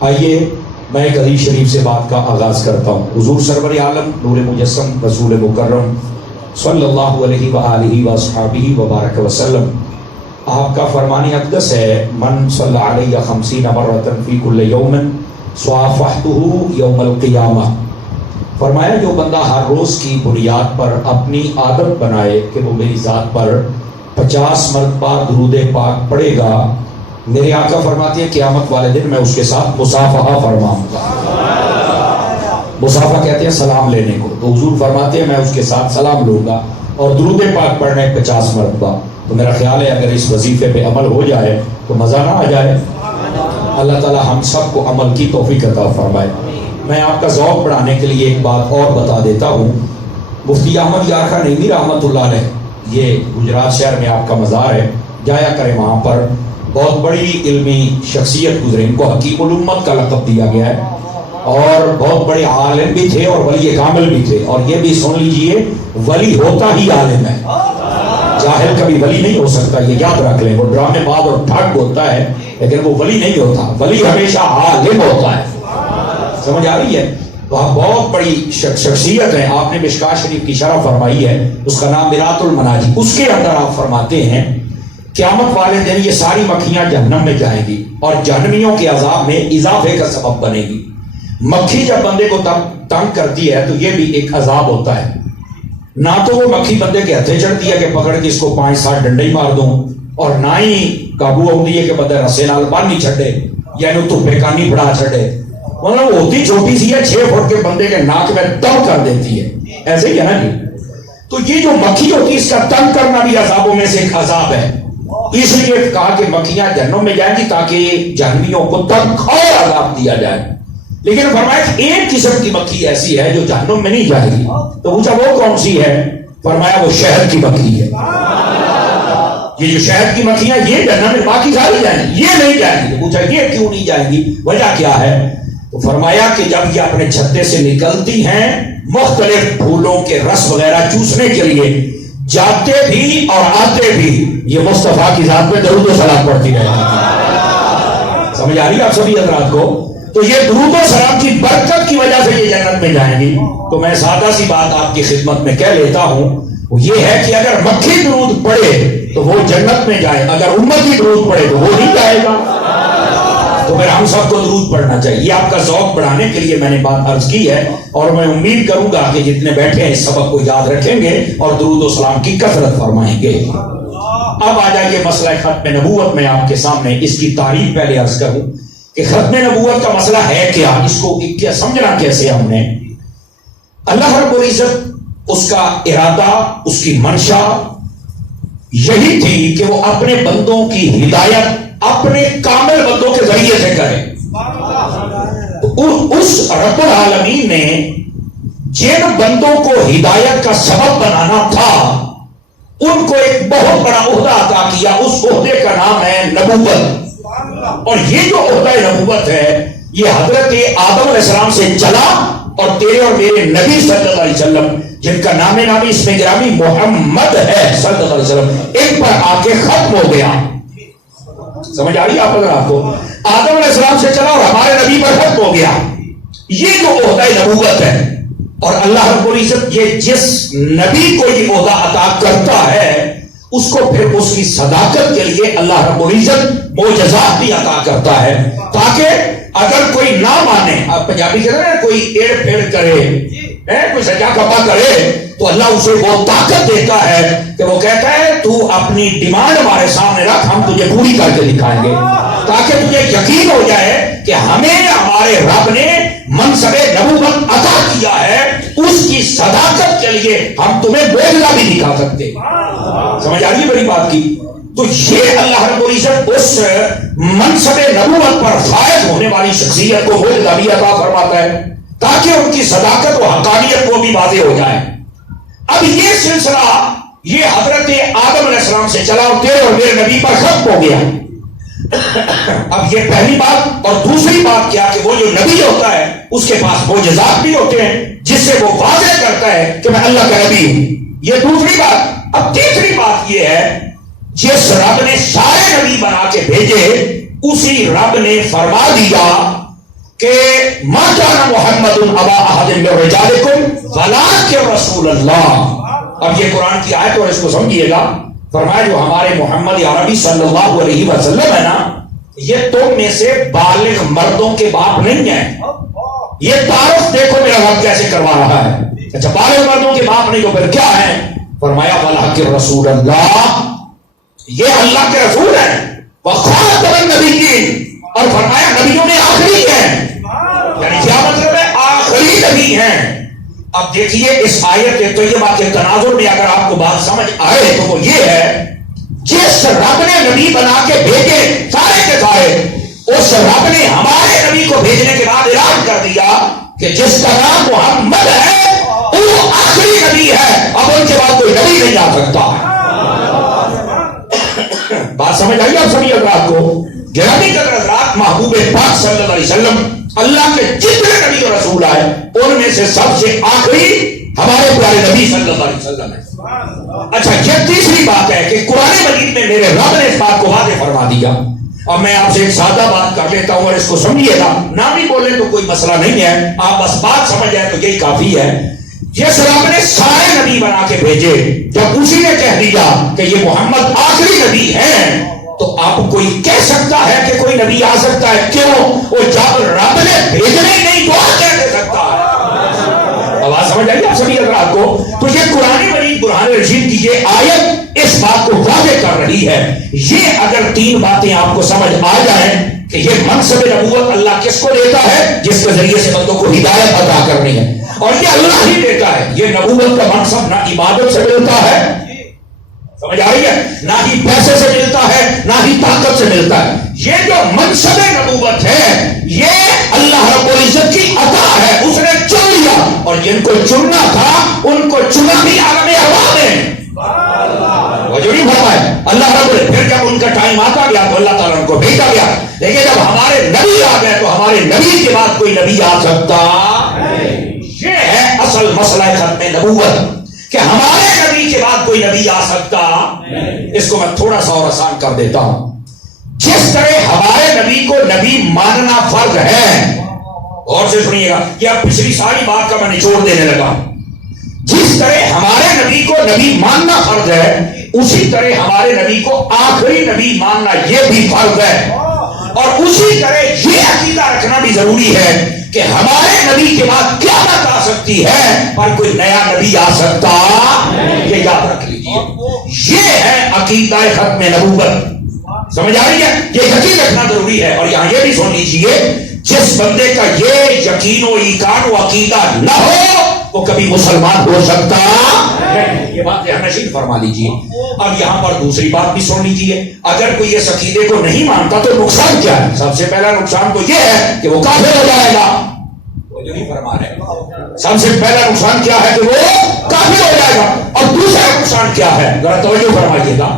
آئیے میں ایک حدیث شریف سے بات کا آغاز کرتا ہوں۔ حضور سرور عالم نور مجسم رسول مکرم صلی اللہ علیہ وآلہ وصحبہ وبارک وسلم، آپ کا فرمان اقدس ہے، من صلی علیہ 50 مرۃ فی کل یوم صافحتہ یوم القیامہ۔ فرمایا جو بندہ ہر روز کی بنیاد پر اپنی عادت بنائے کہ وہ میری ذات پر 50 مرتبہ درود پاک پڑھے گا، میرے آقا فرماتے ہیں قیامت والے دن میں اس کے ساتھ مصافحہ فرماؤں گا۔ مصافحہ کہتے ہیں سلام لینے کو، تو حضور فرماتے ہیں میں اس کے ساتھ سلام لوں گا اور درود پاک پڑھنا ہے 50 مرتبہ۔ تو میرا خیال ہے اگر اس وظیفے پہ عمل ہو جائے تو مزہ نہ آ جائے۔ اللہ تعالی ہم سب کو عمل کی توفیق عطا فرمائے۔ میں آپ کا ذوق بڑھانے کے لیے ایک بات اور بتا دیتا ہوں۔ مفتی احمد یار خان نعیمی رحمۃ اللہ علیہ، یہ گجرات شہر میں آپ کا مزار ہے، جایا کریں وہاں پر۔ بہت بڑی علمی شخصیت گزرے، ان کو حکیم الامت کا لقب دیا گیا ہے، اور بہت بڑے عالم بھی تھے اور ولی کامل بھی تھے۔ اور یہ بھی سن لیجئے، ولی ہوتا ہی عالم ہے، جاہل کبھی ولی نہیں ہو سکتا، یہ یاد رکھ لیں۔ وہ ڈرامے باز اور ٹھگ ہوتا ہے لیکن وہ ولی نہیں ہوتا، ولی ہمیشہ عالم ہوتا ہے۔ سمجھ آ رہی ہے؟ تو آپ بہت بڑی شخصیت ہیں۔ آپ نے مشکاۃ شریف کی شرح فرمائی ہے، اس کا نام میرات المناجی، اس کے اندر آپ فرماتے ہیں قیامت والے دن یہ ساری مکھیاں جہنم میں جائیں گی اور جہنمیوں کے عذاب میں اضافے کا سبب بنے گی۔ مکھی جب بندے کو تنگ کرتی ہے تو یہ بھی ایک عذاب ہوتا ہے۔ نہ تو وہ مکھی بندے کے ہتھے چڑھتی ہے کہ پکڑ کے اس کو 5-7 ڈنڈے ہی مار دوں، اور نہ ہی قابو آتی ہے کہ بندہ رسے نال پانی چھڑے یا انہوں دھوپے کانی پڑا چھڑے۔ مطلب ہوتی چھوٹی سی ہے، 6 فٹ کے بندے کے ناک میں دم کر دیتی ہے، ایسے ہی ہے نا جی۔ تو یہ جو مکھی ہوتی ہے اس کا تنگ کرنا بھی عذابوں میں سے ایک عذاب ہے۔ اس لیے کہا کہ مکھیاں جہنم میں جائیں گی تاکہ جہنمیوں کو تنگ اور عذاب دیا جائے۔ لیکن فرمایا کہ ایک قسم کی مکھی ایسی ہے جو جہنم میں نہیں جائے گی۔ تو پوچھا وہ کون سی ہے؟ فرمایا وہ شہد کی مکھی ہے۔ یہ جو شہد کی مکھیاں یہ جہنم میں، باقی ساری جائیں گی، یہ نہیں جائیں گی۔ تو پوچھا یہ کیوں نہیں جائیں گی، وجہ کیا ہے؟ تو فرمایا کہ جب یہ اپنے چھتے سے نکلتی ہیں مختلف پھولوں کے رس وغیرہ چوسنے کے لیے، جاتے بھی اور آتے بھی یہ مصطفیٰ کی ذات پہ درود و سلام پڑھتی رہتی ہے۔ سمجھ آ رہی ہے آپ سبھی حضرات کو؟ تو یہ درود و سلام کی برکت کی وجہ سے یہ جنت میں جائیں گی۔ تو میں سادہ سی بات آپ کی خدمت میں کہہ لیتا ہوں، وہ یہ ہے کہ اگر مکھی درود پڑھے تو وہ جنت میں جائے، اگر امتی درود پڑھے تو وہ نہیں جائے گا۔ تو پھر ہم سب کو درود پڑھنا چاہیے۔ یہ آپ کا ذوق بڑھانے کے لیے میں نے بات عرض کی ہے، اور میں امید کروں گا کہ جتنے بیٹھے ہیں اس سبق کو یاد رکھیں گے اور درود و سلام کی کثرت فرمائیں گے۔ اب آ جائیے مسئلہ ختم نبوت میں آپ کے سامنے اس کی تعریف پہلے عرض کروں کہ ختم نبوت کا مسئلہ ہے کیا، اس کو کیا سمجھنا کیسے ہم نے۔ اللہ رب العزت، اس کا ارادہ، اس کی منشا یہی تھی کہ وہ اپنے بندوں کی ہدایت اپنے کامل بندوں کے ذریعے سے کرے۔ تو اس رب العالمین نے جن بندوں کو ہدایت کا سبب بنانا تھا ان کو ایک بہت بڑا عہدہ عطا کیا۔ اس عہدے کا نام ہے نبوت، اور یہ جو عہدہ نبوت ہے یہ حضرت آدم علیہ السلام سے چلا، اور تیرے اور میرے نبی صلی اللہ علیہ وسلم جن کا نام نامی اس میں گرامی محمد ہے صلی اللہ علیہ وسلم، ان پر آ کے ختم ہو گیا۔ سمجھ آ رہی ہے آپ حضرات کو؟ آدم علیہ السلام سے چلا اور ہمارے نبی پر ختم ہو گیا۔ یہ جو عہدہ نبوت ہے، اور اللہ رب العزت یہ جس نبی کو یہ عہدہ عطا کرتا ہے اس کو پھر اس کی صداقت کے لیے اللہ رب العزت معجزات بھی عطا کرتا ہے، تاکہ اگر کوئی نہ مانے، آپ پنجابی کہتے ہیں کوئی ایڑ پھیڑ کرے، کوئی سجا کھپا کرے، تو اللہ اسے وہ طاقت دیتا ہے کہ وہ کہتا ہے تو اپنی ڈیمانڈ ہمارے سامنے رکھ، ہم تجھے پوری کر کے دکھائیں گے، تاکہ تجھے یقین ہو جائے کہ ہمیں ہمارے رب نے منصب نبوت عطا کیا ہے، اس کی صداقت کے لیے ہم تمہیں معجزہ بھی دکھا سکتے۔ سمجھ آ رہی ہے بڑی بات کی؟ تو یہ اللہ رب العزت اس منصب نبوت پر فائز ہونے والی شخصیت کو معجزہ بھی عطا فرماتا ہے تاکہ ان کی صداقت و حقانیت کو بھی واضح ہو جائے۔ اب یہ سلسلہ یہ حضرت آدم علیہ السلام سے چلا اور تیرے اور میرے نبی پر ختم ہو گیا۔ اب یہ پہلی بات، اور دوسری بات کیا کہ وہ جو نبی ہوتا ہے اس کے پاس معجزات بھی ہوتے ہیں جس سے وہ واضح کرتا ہے کہ میں اللہ کا نبی ہوں۔ یہ دوسری بات۔ اب تیسری بات یہ ہے، جس رب نے سارے نبی بنا کے بھیجے اسی رب نے فرما دیا کہ ما کان محمد ابا احد من رجالکم ولکن رسول اللہ. اب یہ قرآن کی آیت اور اس کو سمجھیے گا. فرمایا جو ہمارے محمد عربی صلی اللہ علیہ وسلم ہے نا, یہ تم میں سے بالغ مردوں کے باپ نہیں ہیں. یہ تعارف دیکھو میرا رب کیسے کروا رہا ہے. اچھا بالغ مردوں کے باپ نہیں تو پھر کیا ہے؟ فرمایا ولکن رسول اللہ, یہ اللہ کے رسول ہیں. وخاتم النبیین, اور فرمایا نبیوں میں آخری ہیں. یعنی کیا مطلب ہے؟ آخری نبی ہیں. اب دیکھیے اس آیت طیبہ کے تناظر میں اگر آپ کو بات سمجھ آئے تو وہ یہ ہے, جس رب نے نبی بنا کے بھیجے سارے کے سارے, اس رب نے ہمارے نبی کو بھیجنے کے بعد اعلان کر دیا کہ جس کا نام محمد ہے وہ آخری نبی ہے, اب ان کے بعد کوئی نبی نہیں آ سکتا. بات سمجھ آئی آپ سبھی حضرات کو؟ گرامی قدر حضرات, محبوب پاک صلی اللہ علیہ وسلم اللہ کے جتنے نبی اور رسول آئے ان میں سے سب سے آخری ہمارے پیارے نبی صلی اللہ علیہ وسلم ہے. اچھا یہ تیسری بات ہے کہ قرآن مجید میں میرے رب نے اس بات کو واضح فرما دیا. اب میں آپ سے ایک سادہ بات کر لیتا ہوں اور اس کو سمجھیے گا, نہ بھی بولے تو کوئی مسئلہ نہیں ہے, آپ بس بات سمجھ جائیں تو یہی کافی ہے. جس رب نے سارے نبی بنا کے بھیجے, جب اسی نے کہہ دیا کہ یہ محمد آخری نبی ہیں, تو آپ کوئی کہہ سکتا ہے کہ کوئی نبی آ سکتا ہے؟ کیوں؟ وہ جب رب نے بھیجنے نہیں تو کہہ دے سکتا ہے. آواز سمجھ آئی آپ سبھی حضرات کو؟ تو یہ قرآن مجید برہان رشید کی یہ آیت اس بات کو واضح کر رہی ہے. یہ اگر تین باتیں آپ کو سمجھ آ جائیں کہ یہ منصب نبوت اللہ کس کو دیتا ہے؟ جس کے ذریعے سے بندوں کو ہدایت عطا کرنی ہے, اور یہ اللہ ہی دیتا ہے. یہ نبوت کا منصب نہ عبادت سے ملتا ہے, سمجھ آ رہی ہے, نہ ہی پیسے سے ملتا ہے, نہ ہی طاقت سے ملتا ہے. یہ جو منصب نبوت ہے یہ اللہ رب العزت کی عطا ہے, اس نے چن لیا, اور جن کو چننا تھا ان کو چنا بھی عالم ارواح نے. وہ جو نہیں فرمائے اللہ رب العزت, پھر جب ان کا ٹائم آتا گیا تو اللہ تعالیٰ ان کو بھیجا گیا. لیکن جب ہمارے نبی آ گئے تو ہمارے نبی کے بعد کوئی نبی آ سکتا. یہ ہے اصل مسئلہ ختم نبوت, کہ ہمارے نبی کے بعد کوئی نبی آ سکتا. اس کو میں تھوڑا سا اور آسان کر دیتا ہوں. جس طرح ہمارے نبی کو نبی ماننا فرض ہے, اور سے سنیے گا, یہ اب پچھلی ساری بات کا میں نچوڑ دینے لگا. جس طرح ہمارے نبی کو نبی ماننا فرض ہے, اسی طرح ہمارے نبی کو آخری نبی ماننا یہ بھی فرض ہے. اور اسی طرح یہ عقیدہ رکھنا بھی ضروری ہے کہ ہمارے نبی کے بعد قیامت آ سکتی ہے پر کوئی نیا نبی آ سکتا. یہ یاد رکھ لیجیے, یہ ہے عقیدہ ختم نبوت. سمجھ آ رہی ہے؟ یہ یقین رکھنا ضروری ہے. اور یہاں یہ بھی سن لیجیے, جس بندے کا یہ یقین و ایقان و عقیدہ نہ ہو وہ کبھی مسلمان ہو سکتا نہیں. یہ بات ذہن نشین فرما لیجیے. اب یہاں پر دوسری بات بھی سن لیجیے, اگر کوئی اس عقیدے کو نہیں مانتا تو نقصان کیا ہے؟ سب سے پہلا نقصان تو یہ ہے کہ وہ کافر ہو جائے گا. وہ جو نہیں فرما رہے, سب سے پہلا نقصان کیا ہے کہ وہ کافر ہو جائے گا. اور دوسرا نقصان کیا ہے؟ ذرا توجہ فرمائیے گا.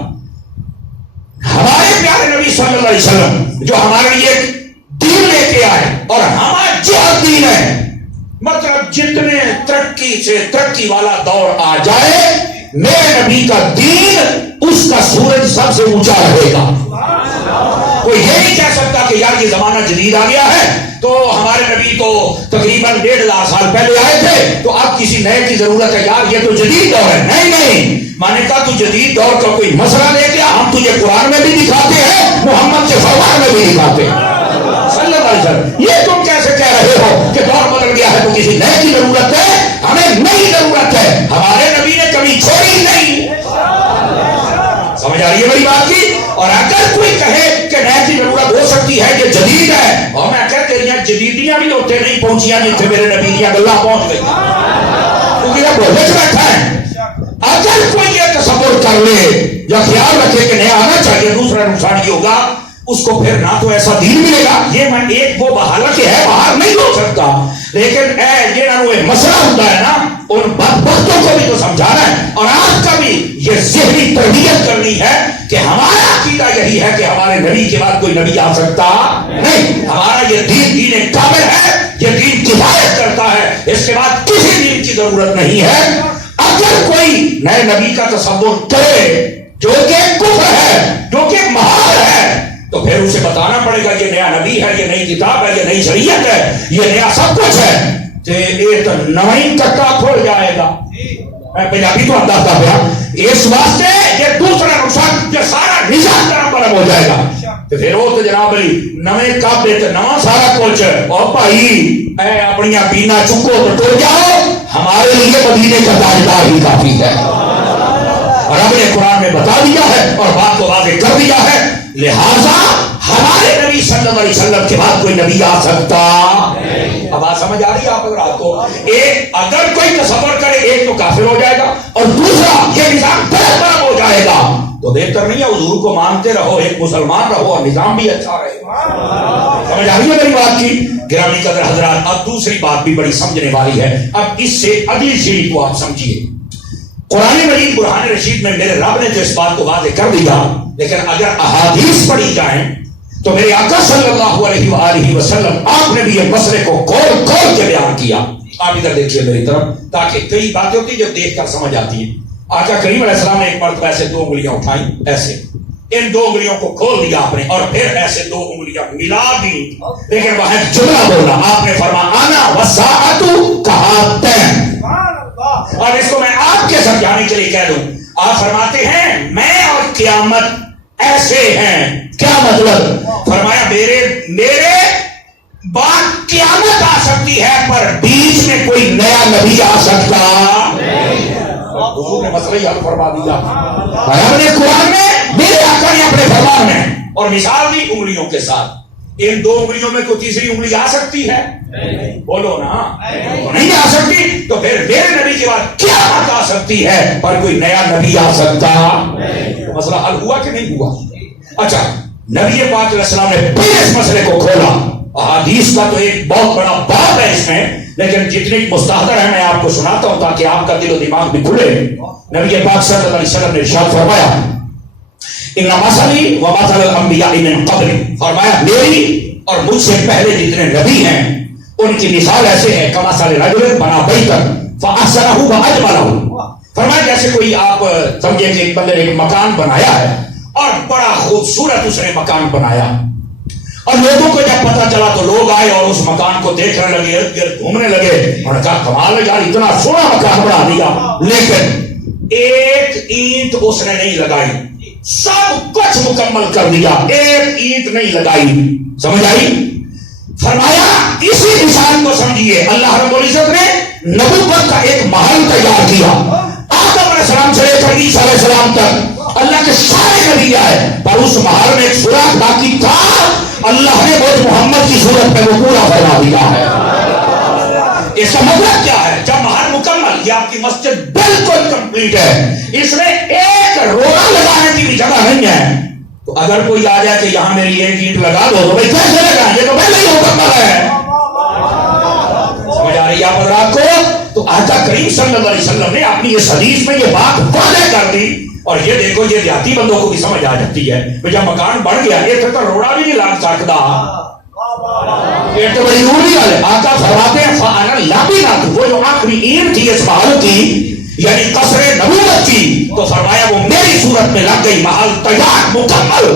ہمارے پیارے نبی صلی اللہ علیہ وسلم جو ہمارے لیے دین لے کے آئے, اور ہمارا جو دین ہے, مطلب جتنے ترقی سے ترقی والا دور آ جائے, میرے نبی کا دین اس کا سورج سب سے اونچا رہے گا. کوئی یہ نہیں کہہ سکتا کہ یار یہ زمانہ جدید آ گیا ہے تو ہمارے نبی تو تقریباً 1.5 سال پہلے آئے تھے تو اب کسی نئے کی ضرورت ہے, یار یہ تو جدید دور ہے. نہیں نہیں, میں نے کہا تو جدید دور کا کوئی مسئلہ لے کے ہم تجھے قرآن میں بھی دکھاتے ہیں, محمد کے فرمان میں بھی دکھاتے ہیں صلی اللہ علیہ وسلم. یہ تم کیسے کہہ رہے ہو کہ دور بدل گیا ہے تو کسی نئے کی ضرورت ہے؟ ہمیں نئی ضرورت ہے, ہمارے نبی نے کبھی چھوڑی نہیں. سمجھ آ رہی ہے میری بات کی؟ اور اگر کوئی کہے کہ نئے کی ضرورت ہو سکتی ہے کہ جدید ہے, اور میں کہتے ہیں جدیدیاں بھی ہوتے نہیں پہنچیاں جتنے میرے نبی کی اللہ پہنچ گئی, کیونکہ یہ بہت بیٹھا ہے. اگر کوئی یہ تصور کر لے یا خیال رکھے کہ نیا آنا چاہیے, دوسرا نقصان یہ ہوگا اس کو پھر نہ تو ایسا دین ملے گا. یہ میں ایک وہ بحالت ہے, باہر نہیں ہو سکتا, لیکن یہ مسئلہ ہوتا ہے نا, ان بدبختوں کو بھی تو سمجھانا ہے. اور آپ کا بھی یہ ذہنی تربیت کرنی ہے کہ ہمارا عقیدہ یہی ہے کہ ہمارے نبی کے بعد کوئی نبی آ سکتا نہیں. ہمارا یہ دین کامل ہے, یہ دین کفایت کرتا ہے, اس کے بعد کسی دین کی ضرورت نہیں ہے. اگر کوئی نئے نبی کا تصور کرے جو کہ کفر ہے, جو کہ محال ہے, تو پھر اسے بتانا پڑے گا یہ نیا نبی ہے، یہ نئی کتاب ہے، یہ نئی شریعت ہے، یہ نیا سب کچھ ہے، تے ایک نویں کٹا کھل جائے گا. میں پنجابی تو اندازہ پیا اس واسطے یہ دوسرا نقصان یہ سارا نظام طرح برم ہو جائے گا. تو پھر وہ تو جناب علی نویں کعبے تے نواں سارا کچھ. اور بھائی اے اپنی بینا چکو تو ٹر جاؤ، ہمارے لیے مدینے کا تاجدار ہی کافی ہے. رب نے قرآن میں بتا دیا ہے اور بات کو واضح کر دیا ہے، لہذا ہمارے نبی صلی اللہ علیہ وسلم کے بعد کوئی نبی آ سکتا. اب بات سمجھ آ رہی ہے آپ اگر آپ کو؟ ایک اگر کوئی تصور کرے ایک تو کافر ہو جائے گا اور دوسرا یہ نظام برہم ہو جائے گا. تو بہتر نہیں ہے حضور کو مانتے رہو، ایک مسلمان رہو اور نظام بھی اچھا رہے. سمجھ آ رہی ہے میری بات کی گرامی قدر حضرات؟ اب دوسری بات بھی بڑی سمجھنے والی ہے. اب اس سے اگلی سیڑھی کو آپ سمجھیے. قرآن مجید برہان رشید میں میرے رب نے تو اس بات کو واضح کر دیا، لیکن اگر احادیث پڑھی جائیں تو میرے آقا صلی اللہ علیہ وآلہ وسلم آپ نے بھی یہ مسئلے کو کھول کھول کے بیان کیا. آپ ادھر دیکھیے میری طرف، تاکہ کئی باتیں ہوتی جو دیکھ کر سمجھ آتی ہیں. آقا کریم علیہ السلام نے ایک مرتبہ ایسے دو انگلیاں اٹھائیں، ایسے ان دو انگلیوں کو کھول دیا آپ نے اور پھر ایسے دو انگلیاں ملا دی، لیکن وہاں جملہ بولا آپ نے، فرمایا انا والساعۃ کہاتین. اور اس کو میں آپ کے سمجھانے کے لیے کہہ دوں، آپ فرماتے ہیں میں اور قیامت ایسے ہیں. کیا مطلب؟ فرمایا میرے بعد قیامت آ سکتی ہے پر بیچ میں کوئی نیا نبی آ سکتا. حضور نے مسئلہ ہی حل فرما دیا. ہم نے قرآن میں میرے آقا نے اپنے فرمان میں اور مثال دی انگلیوں کے ساتھ. ان دو انگلیوں میں کوئی تیسری انگلی آ سکتی ہے؟ بولو نا. نہیں آ سکتی. تو پھر میرے نبی کے بعد کیا بات آ سکتی ہے پر کوئی نیا نبی آ سکتا؟ مسئلہ حل ہوا کہ نہیں ہوا؟ اچھا، نبی پاک علیہ السلام نے پھر اس مسئلے کو کھولا. احادیث کا تو ایک بہت بڑا باب ہے اس میں، لیکن جتنی مستحضر ہے میں آپ کو سناتا ہوں تاکہ آپ کا دل و دماغ بھی کھلے. نبی پاک صلی اللہ علیہ وسلم نے ارشاد فرمایا ان مثلی و مثل الانبیاء من قبل، فرمایا میری اور مجھ سے پہلے جتنے نبی ہیں ان کی مثال ایسے ہے کمثل رجل بنا بیتا فاحسنہ واجملہ. فرمایا جیسے کوئی آپ سمجھے کہ ایک بندے نے ایک مکان بنایا ہے اور بڑا خوبصورت اس نے مکان بنایا اور لوگوں کو جب پتا چلا تو لوگ آئے اور اس مکان کو دیکھنے لگے، ارد گرد گھومنے لگے. انہوں نے کہا کمال ہے یار، اتنا سونا مکان بنا دیا، لیکن ایک اینٹ اس نے نہیں لگائی. سب کچھ مکمل کر دیا، ایک اینٹ نہیں لگائی. سمجھ آئی؟ فرمایا اسی مثال کو سمجھیے. اللہ رب العزت نے نبوت کا ایک محل تیار کیا. آدم علیہ السلام سے لے کر عیسیٰ علیہ السلام تک اللہ کے سارے نبی آئے، پر اس محل میں ایک سوراخ باقی تھا. اللہ نے وہ محمد کی صورت میں وہ پورا فرما دیا ہے. اس کا مطلب کیا ہے؟ جب محل مکمل، یہ آپ کی مسجد بالکل کمپلیٹ ہے، اس میں ایک روڑا لگانے کی بھی جگہ نہیں ہے. تو اگر کوئی آ جائے کہ یہاں میری ایک اینٹ لگا دو تو بھائی کیسے لگائیں؟ یہ تو پہلے ہی مکمل ہے. سمجھ آ رہی ہے آپ حضرات کو؟ تو آقا کریم صلی اللہ علیہ وسلم نے اپنی اس حدیث میں یہ بات واضح کر دی. اور یہ دیکھو یہ دیہاتی بندوں کو بھی سمجھ آ جاتی ہے کہ جب مکان بڑھ گیا یہ تو روڑا بھی نہیں لگ سکتا، یہ تو بڑی روڑی والے. آقا فرماتے ہیں فانا لابینات، وہ جو آخری اینٹ تھی اس محل کی یعنی قصر نبوت کی، تو فرمایا وہ میری صورت میں لگ گئی، محل تیار مکمل.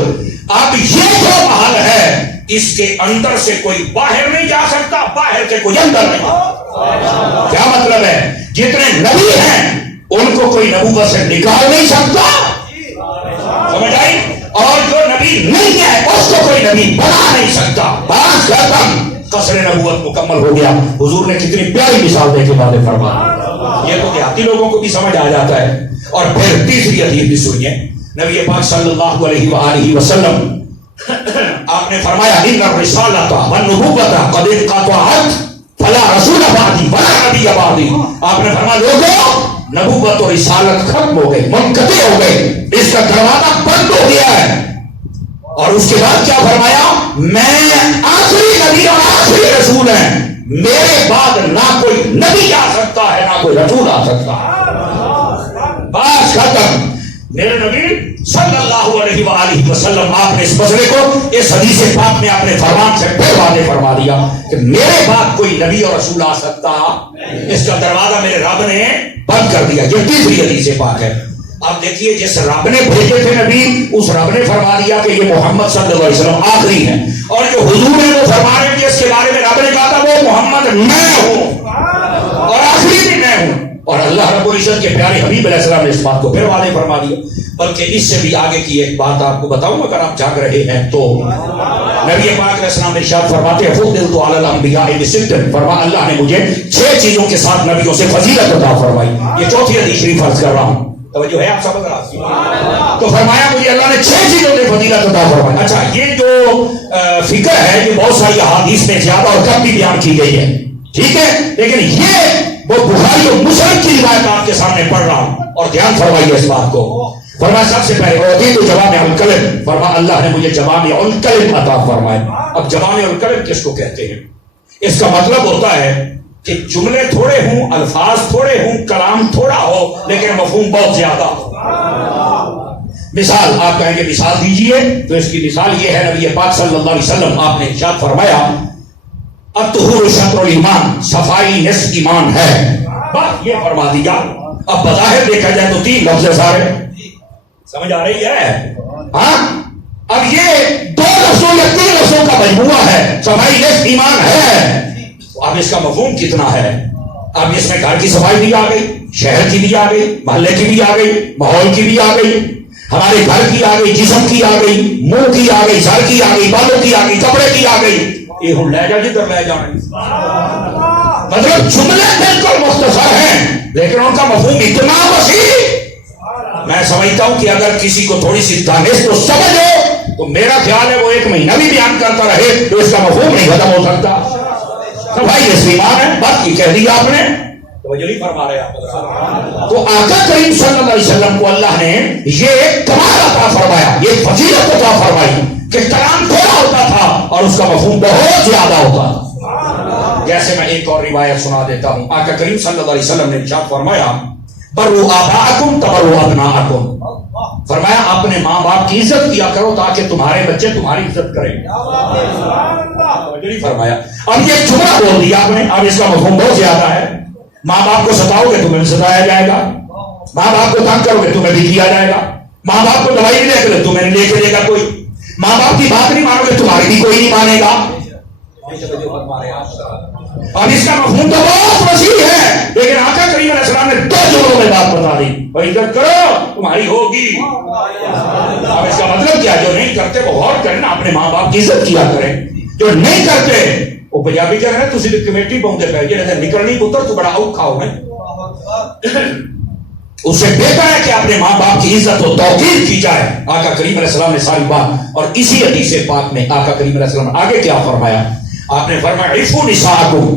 اب یہ جو محل ہے اس کے اندر سے کوئی باہر نہیں جا سکتا، باہر سے کوئی اندر نہیں. کیا مطلب ہے؟ جتنے نبی ہیں ان کو کوئی نبوت سے نکال نہیں سکتا. سمجھ آئی؟ اور جو نبی نہیں ہے اس کو کوئی نبی بنا نہیں سکتا. بس ختم، قصر نبوت مکمل ہو گیا. حضور نے کتنی پیاری مثال دے کے باتیں فرمائی. یہ تو دیہاتی لوگوں کو بھی سمجھ آ جاتا ہے. اور پھر تیسری حدیث بھی سنیے. نبی پاک صلی اللہ علیہ وآلہ وسلم آپ نے فرمایا ان الرسالۃ والنبوۃ قد انقطعت فلا رسول بعدی ولا نبی بعدی. آپ نے فرمایا لوگوں نبوت اور رسالت ختم ہو گئی، منقطع ہو گئی، اس کا دروازہ بند ہو گیا ہے. اور اس کے بعد کیا فرمایا؟ میں آخری نبی اور آخری رسول ہیں، میرے بعد نہ کوئی نبی آ سکتا ہے نہ کوئی رسول آ سکتا ہے. بس ختم. میرے نبی صلی اللہ علیہ وآلہ وسلم آپ نے اس مسئلے کو اس حدیث پاک میں اپنے فرمان سے پھر واضح فرما دیا کہ میرے بعد کوئی نبی اور رسول آ سکتا، اس کا دروازہ میرے رب نے بند کر دیا. یہ تیسری حدیث پاک ہے. اب دیکھیے جس رب نے بھیجے تھے نبی اس رب نے فرما دیا کہ یہ محمد صلی اللہ علیہ وسلم آخری ہیں، اور جو حضور ہے وہ فرما رہے ہیں جس کے بارے میں رب نے کہا تھا وہ محمد میں ہوں اور آخری بھی میں ہوں، اور اللہ رب العزت کے پیارے حبیب علیہ السلام نے اس بات کو پھر واضح فرما دیا۔ بلکہ اس سے بھی آگے کی ایک بات آپ کو بتاؤں اگر آپ جاگ رہے ہیں تو نبی پاک علیہ السلام نے ارشاد فرماتے ہیں فضلت علی الانبیاء بست، فرما اللہ نے مجھے 6 چیزوں کے ساتھ نبیوں سے فضیلت عطا فرمائی۔ یہ چوتھی حدیث شریف فرض کر رہا ہوں، توجہ ہے آپ سب رہا تو فرمایا مجھے اللہ نے 6 چیزوں سے فضیلت عطا فرمائی۔ اچھا یہ جو فکر ہے یہ بہت ساری احادیث میں زیادہ اور کم بھی بیان کی گئی ہے، ٹھیک ہے، لیکن یہ وہ بخاری اور مسلم کی روایت آپ کے سامنے پڑھ رہا ہوں، اور دھیان فرمائیے اس بات کو۔ فرمایا سب سے پہلے تو جوامع الکلم، فرما اللہ نے مجھے جوامع الکلم عطا فرمائے۔ اب جوامع الکلم کس کو کہتے ہیں؟ اس کا مطلب ہوتا ہے کہ جملے تھوڑے ہوں، الفاظ تھوڑے ہوں، کلام تھوڑا ہو، لیکن مفہوم بہت زیادہ ہو۔ مثال آپ کہیں گے مثال دیجئے، تو اس کی مثال یہ ہے نبی پاک صلی اللہ علیہ وسلم آپ نے ارشاد فرمایا الطہور شطر الایمان، صفائی نصف ایمان ہے، بس یہ فرما دیا۔ اب بظاہر دیکھا جائے تو 3 لفظ سارے، سمجھ آ رہی ہے؟ ہاں اب یہ 2 لفظوں یا 3 لفظوں کا مجموعہ ہے، صفائی نصف ایمان ہے۔ اب اس کا مفہوم کتنا ہے؟ اب اس میں گھر کی صفائی بھی آ گئی، شہر کی بھی آ گئی، محلے کی بھی آ گئی، ماحول کی بھی آ گئی، ہمارے گھر کی آ گئی، جسم کی آ گئی، منہ کی آ گئی، سر کی آ گئی، بالوں کی آ گئی، کپڑے کی آ گئی، یہ ہوں لے جا جدھر لے جانے۔ مطلب جملے بالکل مختصر ہیں لیکن ان کا مفہوم اتنا وسیع، میں سمجھتا ہوں کہ اگر کسی کو تھوڑی سی دانش تو سمجھ ہو تو میرا خیال ہے وہ 1 مہینہ بھی بیان کرتا رہے تو اس کا مفہوم نہیں ختم ہو سکتا۔ تو بھائی اس ایمان ہے، بات یہ کہہ دیا آپ نے، توجہ نہیں فرما رہے آپ۔ تو آقا کریم صلی اللہ علیہ وسلم کو اللہ نے یہ کمال عطا فرمایا، یہ فضیلت عطا فرمائی کہ کلام تھوڑا ہوتا تھا اور اس کا مفہوم بہت زیادہ ہوتا تھا۔ جیسے میں ایک اور روایت سنا دیتا ہوں، آقا کریم صلی اللہ علیہ وسلم نے ارشاد فرمایا بروا آباءکم تبروا ابناءکم، فرمایا اپنے ماں باپ کی عزت کیا کرو تاکہ تمہارے بچے تمہاری عزت کریں۔ فرمایا اب یہ جملہ بول دیا آپ نے، اب اس کا مفہوم بہت زیادہ ہے۔ ماں باپ کو ستاؤ گے تمہیں ستایا جائے گا، ماں باپ کو تنگ کرو گے تمہیں بھی کیا جائے گا، ماں باپ کو دوائی نہیں لے کے تمہیں نہیں لے کے دے گا کوئی، ماں باپ کی بات نہیں مانو گے تمہاری بھی کوئی نہیں مانے گا۔ اب اس کا مفہوم تو بہت وسیع ہے لیکن آقا کریم علیہ السلام نے 2 جملوں میں بات بتا دی، اور عزت کرو تمہاری ہوگی۔ اب اس کا مطلب کیا؟ جو نہیں کرتے وہ غور کریں نا، اپنے ماں باپ کی عزت کیا کریں، جو نہیں کرتے وہ پنجابی کہہ رہے ہیں تسی تے کمیٹی پاؤندے پے جے نکلنی پتر تو بڑا اوکھا ہو میں۔ اس سے بہتر ہے کہ اپنے ماں باپ کی عزت و توقیر کی جائے۔ آقا کریم علیہ السلام نے ساری بات، اور اسی حدیث پاک میں آقا کریم علیہ السلام آگے کیا فرمایا؟ آپ نے فرمایا عفو نساءکم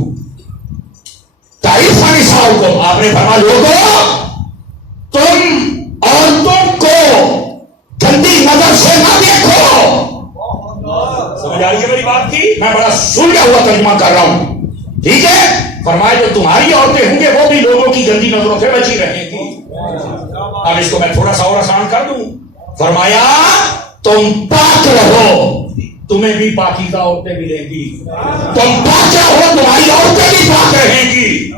تعریف نساءکم، آپ نے فرمایا لوگوں تم عورتوں کو گندی نظر سے نہ دیکھو۔ سمجھ آ رہی ہے میری بات کی؟ میں بڑا سلجھا ہوا ترجمہ کر رہا ہوں، ٹھیک ہے؟ فرمایا جو تمہاری عورتیں ہوں گے وہ بھی لوگوں کی گندی نظروں سے بچی رہیں گی۔ اب اس کو میں تھوڑا سا اور آسان کر دوں، فرمایا تم پاک رہو تمہیں بھی پاکیزہ عورتیں ملیں گی، تم پاک رہو تمہاری عورتیں بھی پاک رہیں گی۔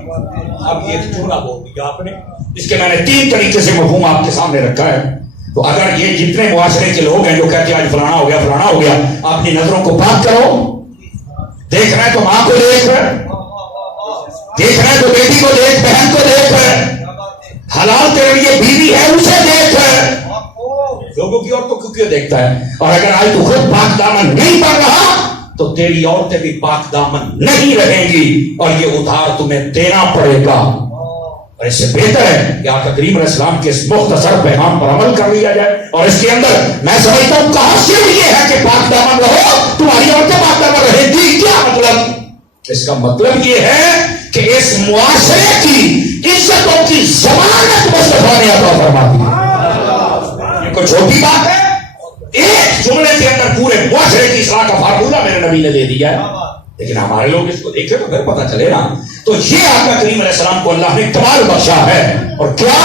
اب یہ جملہ بول دیا آپ نے، اس کے میں نے 3 طریقے سے مفہوم آپ کے سامنے رکھا ہے۔ تو اگر یہ جتنے معاشرے کے لوگ ہیں جو کہتے ہیں آج فلانا ہو گیا فلانا ہو گیا، اپنی نظروں کو پاک کرو، دیکھ رہے ہیں تو ماں کو دیکھ رہے، دیکھ رہے ہیں تو بیٹی کو دیکھ، بہن کو دیکھ، حلال تیرے لیے بیوی ہے اسے دیکھ، لوگوں کی عورتوں کو کیوں دیکھتا ہے؟ اور اگر آج تو خود پاک دامن نہیں بن رہا تو تیری عورتیں بھی پاک دامن نہیں رہیں گی، اور یہ ادھار تمہیں دینا پڑے گا۔ اور اس سے بہتر ہے کہ آقا کریم علیہ السلام کے اس مختصر پیغام پر عمل کر لیا جائے، اور اس کے اندر میں سمجھتا ہوں کہاں سے یہ ہے کہ پاک دامن رہو تمہاری عورتیں پاک دامن رہیں گی، کیا مطلب؟ اس کا مطلب یہ ہے کہ اس معاشرے کی عزتوں کی ضمانت مصطفیٰ نے عطا فرما دی۔ یہ کوئی چھوٹی بات ہے؟ ایک جملے کے اندر پورے معاشرے کی اصلاح کا فارمولہ میرے نبی نے دے دیا ہے، لیکن ہمارے لوگ اس کو دیکھیں تو پھر پتہ چلے نا۔ تو یہ آقا کریم علیہ السلام کو اللہ نے کمال بخشا ہے، اور کیا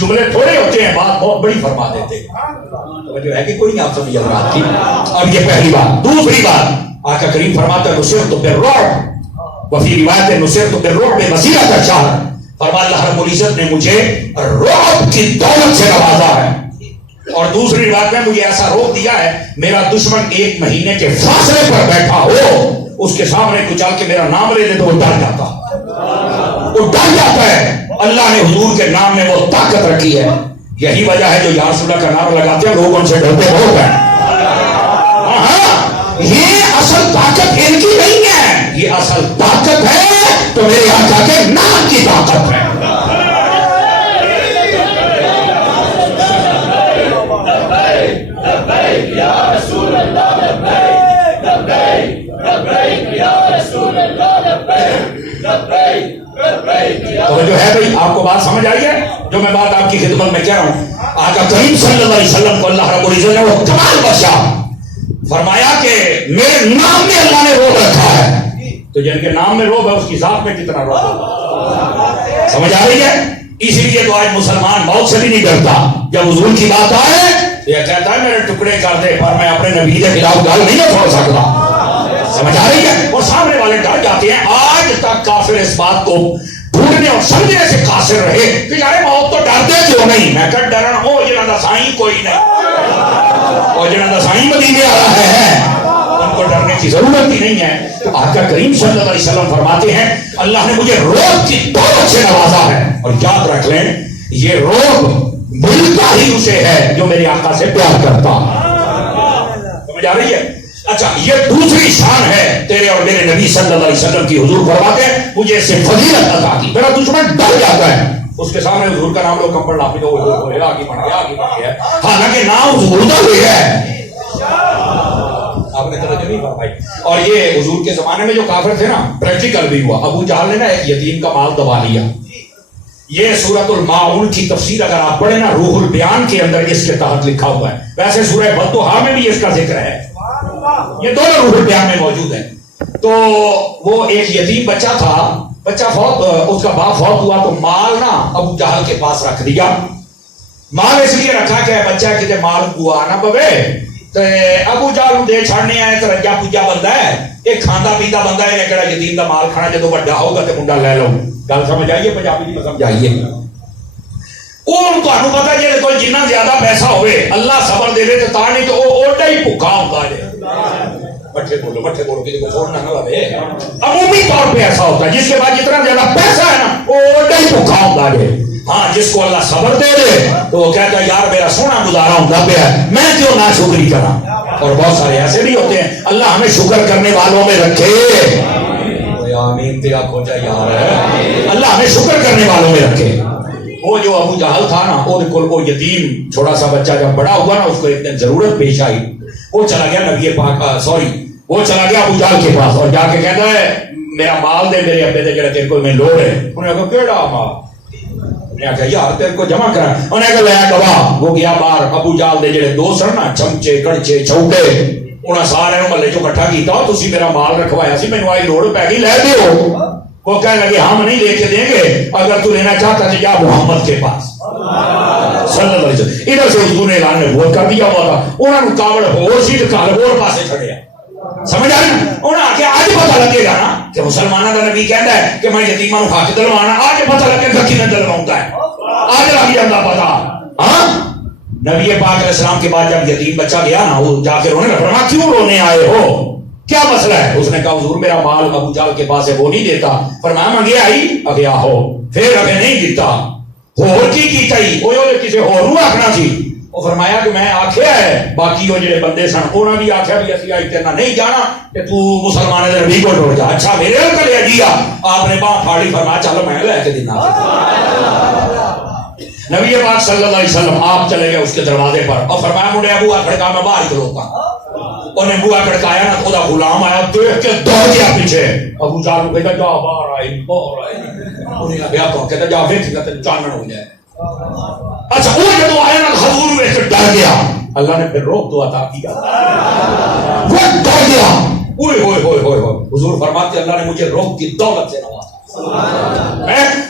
جملے تھوڑے ہوتے ہیں بات بہت بڑی فرما دیتے ہیں، جو ہے کہ کوئی نہیں آپ سمجھ بات کی۔ اب یہ پہلی بات۔ دوسری بات، آقا کریم فرماتا ہے نصرت بالرعب وفی روایت نصرت بالرعب مسیرۃ الشہر، فرمایا اللہ رب العزت نے مجھے رعب کی دولت سے نوازا ہے، اور دوسری بات میں مجھے ایسا روک دیا ہے، میرا دشمن 1 مہینے کے فاصلے پر بیٹھا ہو، اس کے سامنے کچھ آ کے میرا نام لے دے تو وہ ڈر جاتا، وہ ڈر جاتا ہے۔ اللہ نے حضور کے نام میں وہ طاقت رکھی ہے، یہی وجہ ہے جو یا رسول اللہ کا نام لگاتے ہیں لوگ ان سے ڈرتے بہت ہیں۔ یہ اصل طاقت ان کی نہیں ہے، یہ اصل طاقت ہے تو میرے آقا کے نام کی طاقت ہے۔ تو جو ہے بھائی آپ کو بات سمجھ آئی ہے جو میں بات آپ کی خدمت میں کہہ رہا ہوں؟ آقا کریم صلی اللہ علیہ وسلم کو اللہ رب العزت نے وہ کمال بخشا، فرمایا کہ میرے نام میں اللہ نے روب رکھا ہے، تو جن کے نام میں روب ہے اس کی ذات میں کتنا روب ہے؟ سمجھ آ رہی ہے؟ اسی لیے تو آج مسلمان موت سے بھی نہیں ڈرتا، جب حضور کی بات آئے یہ کہتا ہے میرے ٹکڑے کر دے پر میں اپنے نبی کے خلاف گال نہیں چھوڑ سکتا۔ سمجھ آ رہی ہے؟ اور سامنے والے ڈر جاتے ہیں۔ آج تک کافر اس بات کو ڈھونڈنے اور سمجھنے سے قاصر رہے کہ یار موت تو ڈرتے کیوں نہیں؟ میں کہ ڈرن ہو جنہاں دا سائیں کوئی نہیں، اور جنہاں دا سائیں مدینے آ رہا ہے ان کو ڈرنے کی ضرورت ہی نہیں ہے۔ تو آقا کریم صلی اللہ علیہ وسلم فرماتے ہیں اللہ نے مجھے روب کی دولت سے نوازا ہے، اور یاد رکھ لیں یہ روب ملتا ہی اسے ہے جو میرے آقا سے پیار کرتا۔ سمجھ آ رہی ہے؟ اچھا یہ دوسری شان ہے تیرے اور میرے نبی صلی اللہ علیہ وسلم کی۔ حضور فرماتے ہیں مجھے اس سے فضیلت عطا کی، میرا دشمن ڈر جاتا ہے، اس کے سامنے حضور کا نام لو کمپڑ لاپی تو وہ آگے بڑھ گیا، حالانکہ نام حضور کا بھی ہے۔ آپ نے توجہ نہیں فرمائی؟ اور یہ حضور کے زمانے میں جو کافر تھے نا پریکٹیکل بھی ہوا۔ ابو جہل نے نا ایک یتیم کا مال دبا لیا۔ یہ سورۃ الماعون کی تفسیر اگر آپ پڑھیں نا روح البیان کے اندر اس کے تحت لکھا ہوا ہے، ویسے سورہ بطحا میں بھی اس کا ذکر ہے، یہ دونوں روح البیان میں موجود ہیں۔ تو وہ ایک یتیم بچہ تھا، بچہ اس کا باپ فوت ہوا تو مال نا ابو جہل کے پاس رکھ دیا۔ مال اس لیے رکھا کہ بچہ کتے مال کو آنا پوے تو ابو جہل دے چھڑنے آئے تو رجا پوجا بندہ ہے، ایک کھانا پیتا بندہ ہے، کہڑا یتیم دا مال کھانا جدو بڑا ہوگا تو منڈا لے لو۔ گل سمجھ آئیے؟ پنجابی میں سمجھائیے۔ اور تمہیں پتا جی کوئی جنہ زیادہ پیسہ ہوئے اللہ صبر دے تو تا نہیں تو وہ اوڈا ہی بھوکا ہوتا ہے۔ مٹھے بولو کسی کو چھوڑنا نہ لگے۔ عمومی طور پہ ایسا ہوتا ہے جس کے بعد جتنا زیادہ پیسہ ہے نا وہ اوڈا ہی بھوکا ہوتا ہے۔ ہاں جس کو اللہ صبر دے دے تو وہ کہتا ہے یار میرا سونا گزارا ہوتا پیا ہے، میں کیوں نہ شکری کرا۔ اور بہت سارے ایسے بھی ہوتے ہیں، اللہ ہمیں شکر کرنے والوں میں رکھے۔ آمین تے آکھو جا یار ہے، اللہ ہمیں شکر کرنے والوں میں رکھے۔ وہ جو ابو جہل تھا نا وہ یتیم چھوٹا سا بچہ جب بڑا ہوا نا اس کو ایک دن ضرورت پیش آئی، وہ چلا گیا نبی پاک وہ چلا گیا ابو جہل کے پاس اور جا کے کہتا ہے میرا مال دے میرے ابے دے جڑا تیرے کو میں لوڑ ہے۔ انہوں نے کہا کیڑا مال؟ انہوں نے کہا یار تیرے کو جمع کرا۔ انہوں نے کہا لے گواہ۔ وہ گیا باہر، ابو جہل دے جڑے دوست ہیں نا چمچے کڑچے چھوٹے انہاں سارے محلے چوں اکٹھا کیتا، تسی میرا مال رکھوایا سی، مینوں آئی لوڑ پی گئی لے دیو۔ وہ کہنے لگے ہم نہیں لے کے دیں گے، اگر تو لینا چاہتا تو جا محمد کے پاس صلی اللہ علیہ وسلم۔ ادھر سے حضور نے اعلان نبوت کر دیا ہوا تھا، انہوں نے کاوڑ ہور سی تو کال ہور پاسے چھڑیا۔ سمجھ آئی؟ انہوں نے آخیا اج پتہ لگے گا نا کہ مسلمانوں کا نبی کہتا ہے کہ میں یتیماں نوں حق دلوانا، اج پتہ لگے گا کیویں دلواؤندا ہے، اج لگ جاندا پتہ۔ ہاں نبی پاک علیہ السلام کے بعد جب یتیم بچہ گیا نا وہ جا کے رونے لگا، فرمایا کیوں رونے آئے ہو، کیا مسئلہ ہے؟ اس نے کہا حضور میرا مال ابو جہل کے پاس ہے وہ نہیں دیتا۔ فرمایا منگے آئی اگیا ہو، پھر اگے نہیں دیتا، ہور کی کیتا ہی وہ کسی ہور نوں آکھنا سی۔ وہ فرمایا کہ میں آکھیا ہے باقی وہ جڑے بندے سن انہاں بھی آکھیا بھی اسی آئی تیرنا نہیں جانا کہ تو مسلمان دے نبی کو ٹوڑ جا۔ اچھا میرے کو لے جیا، آپ نے باہ پھاڑی، فرمایا چلو میں لے کے دینا۔ نبی پاک صلی اللہ علیہ وسلم آپ چلے گئے اس کے دروازے پر اور فرمایا مجھے ابو کھڑکا میں باہر کھلوتا۔ انہیں بوا کھڑکایا نا خدا غلام آیا دیکھ کے دوڑ گیا پیچھے۔ ابو جہل کو کہتا جا باہر آئی باہر آئی، انہیں گیا تو کہتا جا ویکھ گا تے چانن ہو جائے۔ اچھا وہ جب آیا نا حضور ویکھ کے ڈر گیا، اللہ نے پھر روک تو عطا کیا، وہ ڈر گیا۔ اوئے ہوئے ہوئے ہوئے ہوئے، حضور فرماتے اللہ نے مجھے روک کی دولت سے نوازا۔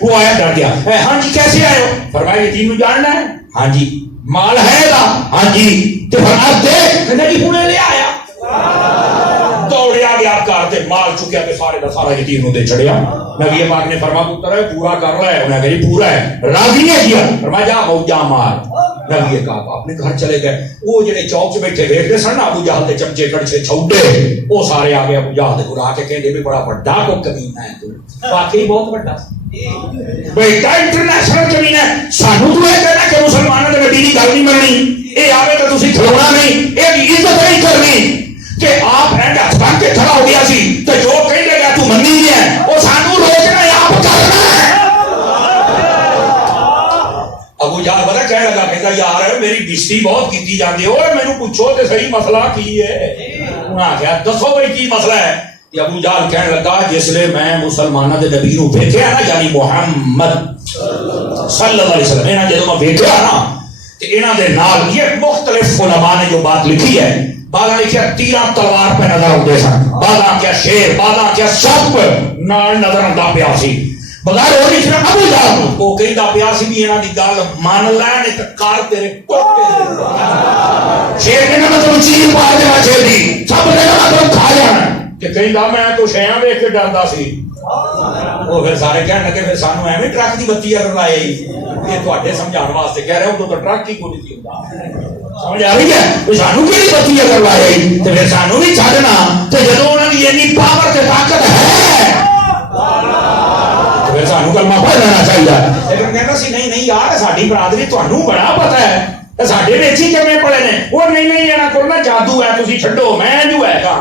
وہ آیا ڈر گیا، ہاں جی کیسے آئے ہو؟ فرمایا یتیم کو جاننا ہے؟ ہاں جی۔ مال ہے گا؟ ہاں جی۔ تو فرمایا دے، کہتا جی ہنے لے آیا۔ دوڑیا گیا کار تے مال چکیا کہ سارے کا سارا یتیم دے چڑیا. نبی پاک نے فرمایا پتر ہے پورا کر رہا ہے. انہیں کہا جی پورا ہے. راضی نہیں کیا. فرمایا جا موجا مار. نبی کہا اپنے گھر چلے گئے. وہ جڑے چوک چ بیٹھے ویکھدے سن نا ابو جہل دے چمچے کڑچے چھوٹے وہ سارے آ گئے ابو جہل دے آ کے کہندے بھی بڑا بڑا کو کمینہ ہے تو. واقعی بہت بڑا بیٹا انٹرنیشنل کمینہ ہے. سانو تو یہ کہنا کہ مسلمانوں نے نبی دی گل نہیں مننی. یہ آوے تو تسی کھلونا نہیں. یہ عزت نہیں کرنی کہ آپ اینڈ ہاتھ بن کے کھڑا ہو گیا سی تو جو کہیں گے تو مننی نہیں ہے وہ سانو روکنا ہے آپ کرنا ہے. ابو جہل پتہ کہنے لگا کہتا یار میری بستی بہت کیتی جاندی ہو مینوں پوچھو تے صحیح مسئلہ کی ہے. انہاں آخیا دسو بھائی کی مسئلہ ہے. کہ ابو جہل کہنے لگا جس لئے میں مسلمانوں دے نبی نو ویکھیا نا یعنی محمد صلی اللہ علیہ وسلم انہاں جدوں میں ویکھیا نا تے انہاں دے نال یہ مختلف علماء نے جو بات لکھی ہے. بعضاں نے کیا تیرہ تلوار پہ نظر آتے سن. بعضاں کیا شیر بعضاں کیا سپ نال نظر آتا پیا سی. بغیر وہ لکھنا ابو جہل وہ کہندا پیا سی بھی انہاں دی گل مان لین تے کار تیرے ٹوٹے. شیر نے مطلب چیل پا دے شیر دی سب نے مطلب کھا جانا کہ کہندا میں تو شیاں ویکھ کے ڈردا سی. وہ پھر سارے کہنے لگے پھر سانو ایویں ٹرک دی بتی اگر لائے یہ تواڈے سمجھاون واسطے کہہ رہے ہو تو ٹرک ہی کوئی نہیں ہوندا. سمجھ آ رہی ہے کہ سانو کیڑی بتی اگر لائے تے پھر سانو بھی چھڈنا تے جدوں انہاں دی اینی پاور تے طاقت ہے تے پھر سانو کلمہ پڑھ لینا چاہیے. لیکن کہنا سی نہیں نہیں یار ساڈی برادری تانوں بڑا پتہ ہے ساڈے وچ ہی کیویں پڑے نے. وہ نہیں نہیں انہاں کول نا جادو ہے تسی چھڈو میں جو ہے گا.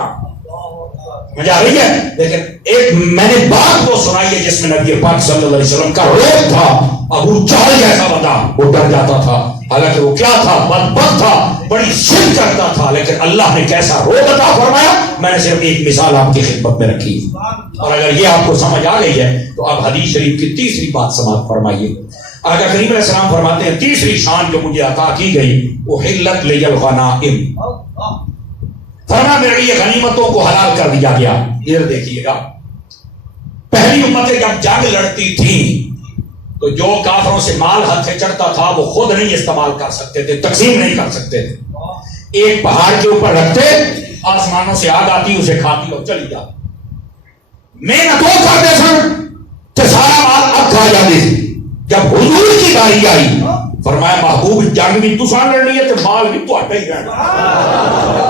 مجھے آ رہی ہے. لیکن ایک میں نے بات وہ سنائی ہے جس میں نبی پاک صلی اللہ علیہ وسلم کا روپ تھا. ابو جہل جیسا بندہ وہ ڈر جاتا تھا حالانکہ وہ کیا تھا بدبخت تھا بڑی ضد کرتا تھا. لیکن اللہ نے کیسا روپ عطا فرمایا میں نے صرف ایک مثال آپ کی خدمت میں رکھی. اور اگر یہ آپ کو سمجھ آ گئی ہے تو اب حدیث شریف کی تیسری بات سماعت فرمائیے. آقا کریم علیہ السلام فرماتے ہیں تیسری شان جو مجھے عطا کی گئی وہ حلت لی الغنائم. فرما میرے لیے غنیمتوں کو حلال کر دیا گیا. ادھر دیکھیے گا پہلی امتیں جب جنگ لڑتی تھیں تو جو کافروں سے مال ہاتھ سے چڑھتا تھا وہ خود نہیں استعمال کر سکتے تھے تقسیم نہیں کر سکتے تھے. ایک پہاڑ کے اوپر رکھتے آسمانوں سے آگ آتی اسے کھاتی اور چلی جاتی. محنت وہ کرتے سن کہ سارا مال اب کھا جاتی تھی. جب حضور کی باری آئی فرمایا محبوب جنگ بھی تسان لڑنی ہے تو مال بھی تو ہٹا ہی رہنا.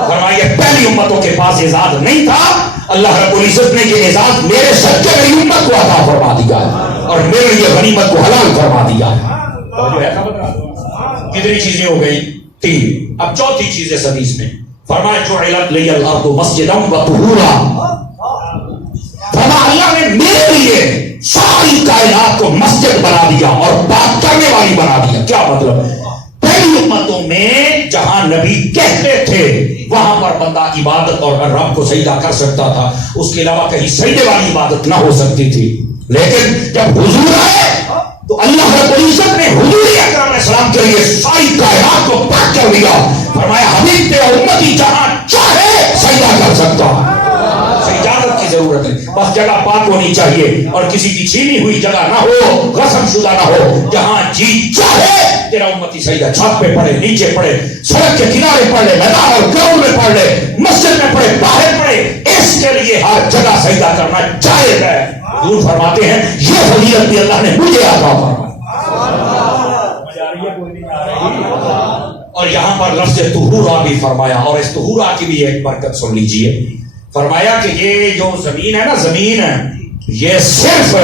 فرمایا پہلی امتوں کے پاس اعزاز نہیں تھا. اللہ رب العزت نے یہ اعزاز میرے سچے میری امت کو عطا فرما دیا اور میرے لیے غنیمت کو حلال فرما دیا. کتنی چیزیں ہو گئی؟ 3. اب چوتھی چیز اس حدیث میں فرمایا جعلت لی الارض مسجدا وطہورا. فرمایا اللہ نے میرے لیے ساری کائنات کو مسجد بنا دیا اور پاک کرنے والی بنا دیا. کیا مطلب؟ پہلی امتوں میں جہاں نبی کہتے تھے وہاں پر بندہ عبادت اور رب کو سجدہ کر سکتا تھا اس کے علاوہ کہیں سجدے والی عبادت نہ ہو سکتی تھی. لیکن جب حضور آئے تو اللہ رب العزت نے حضور اکرم علیہ السلام کے لیے ساری کائنات کو پاک کر دیا. فرمایا حبیب تیرا امتی جہاں چاہے سجدہ کر سکتا. اجازت کی ضرورت ہے بس جگہ پاک ہونی چاہیے اور کسی کی چھینی ہوئی جگہ نہ ہو غصب شدہ نہ ہو. جہاں جی چاہے تیرا امتی سجدہ چھت پہ پڑھے نیچے پڑھے سڑک کے کنارے پڑھ لے میدان اور گراؤنڈ میں پڑھ لے مسجد میں پڑھے باہر پڑھے اس کے لیے ہر جگہ سجدہ کرنا جائز ہے. حضور فرماتے ہیں یہ فضیلت بھی اللہ نے مجھے عطا فرمائی. اور یہاں پر لفظ طہورا بھی فرمایا اور اس طہورا کی بھی ایک برکت سن لیجئے. فرمایا کہ یہ جو زمین ہے نا زمین یہ صرف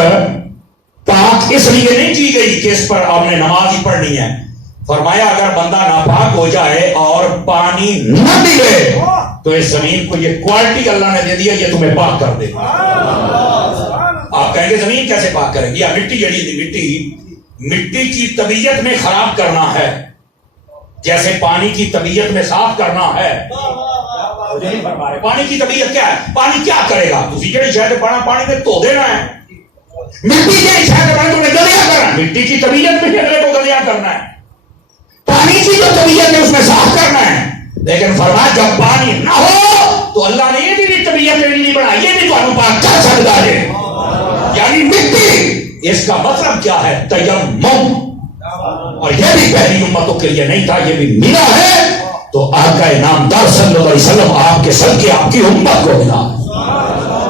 پاک اس لیے نہیں کی گئی کہ اس پر آپ نے نماز ہی پڑھنی ہے. فرمایا اگر بندہ ناپاک ہو جائے اور پانی نہ ملے تو اس زمین کو یہ کوالٹی اللہ نے دے دیا یہ تمہیں پاک کر دے. آپ کہیں گے زمین کیسے پاک کریں گے؟ یا مٹی جڑی تھی مٹی کی طبیعت میں خراب کرنا ہے جیسے پانی کی طبیعت میں صاف کرنا ہے. پانی کی طبیعت کیا ہے؟ پانی کیا کرے گا؟ تسی جڑی شے تے پانی میں دھو دینا ہے. مٹی جڑی شے تے پانی تمہیں گدیا کرنا ہے. مٹی کی طبیعت میں اگلے کو گدیا کرنا ہے. پانی کی جو طبیعت ہے اس میں صاف کرنا ہے. لیکن فرمایا جب پانی نہ ہو تو اللہ نے یہ بھی طبیعت نہیں بنائی یہ بھی تمہیں پاک کر سکتا ہے. یعنی مٹی اس کا مطلب کیا ہے؟ تیمم. اور یہ بھی پہلی امتوں کے لیے نہیں تھا یہ بھی ملا ہے تو آقا نامدار صلی اللہ علیہ وسلم آپ کے صدقے آپ کی امت کو ملا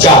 4,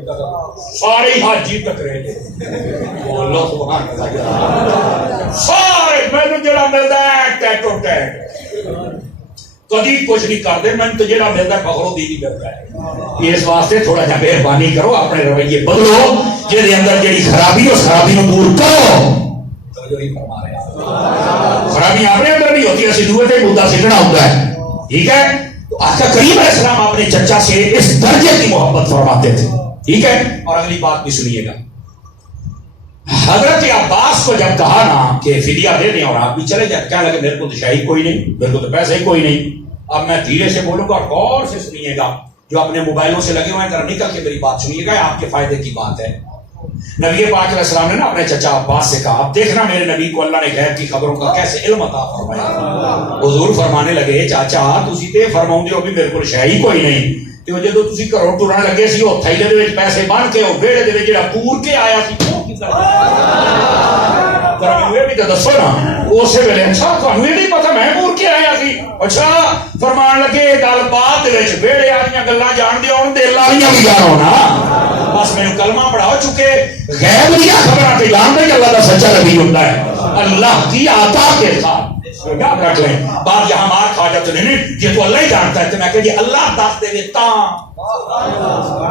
سارے حاجی ٹکرے بولو سبحان اللہ سارے مینو جڑا ملتا ہے ٹیٹو ٹیٹ کدی کچھ نہیں کرتے میں تو جڑا ملتا ہے فخر الدین ہی ملتا ہے اس واسطے تھوڑا جہا مہربانی کرو اپنے رویے بدلو جہدے اندر جڑی خرابی اس خرابی کو دور کرو خرابی اپنے اندر بھی ہوتی ہے اسی دوسرے پہ مدعا سیکھنا ہوتا ہے ٹھیک ہے تو آقا کریم علیہ السلام اپنے چچا سے اس درجے کی محبت فرماتے تھے ٹھیک ہے اور اگلی بات بھی سنیے گا حضرت عباس کو جب کہا نا کہ فدیہ دے دیں اور آپ بھی چلے جائیں کہنے لگے میرے کو تو شاہی کوئی نہیں میرے کو تو پیسے ہی کوئی نہیں اب میں دھیرے سے بولوں گا اور غور سے سنیے گا جو اپنے موبائلوں سے لگے ہوئے ہیں ذرا نکل کے میری بات سنیے گا آپ کے فائدے کی بات ہے نبی پاک علیہ السلام نے نا اپنے چچا عباس سے کہا اب دیکھنا میرے نبی کو اللہ نے غیب کی خبروں کا کیسے علم عطا فرمایا حضور فرمانے لگے چاچا تسی تے فرماؤں دے ہو بھی میرے کو شاہی کوئی نہیں تو جدو تسی گھروں ٹرن لگے سی وہ تھیلے دے وچ پیسے بن کے وہ بیڑے دے وچ جڑا پور کے آیا سی وہ کی ذرا مینوں یہ بھی تو دسو نا اسی ویلے اچھا تانوں یہ نہیں پتا میں پور کے آیا سی اچھا فرمان لگے گل بات دے وچ بیڑے والیاں گلاں جان دے ہون دل والیاں بھی جانو نا بس میں کلمہ پڑھاؤ چکے غیب کی خبریں تے جانتے کہ اللہ کا سچا نبی ہوتا ہے اللہ کی عطا کے ساتھ یاد رکھ لیں بات یہاں مار کھا جاتے نہیں یہ تو اللہ ہی جانتا ہے تو میں کہ جی اللہ دس دے تا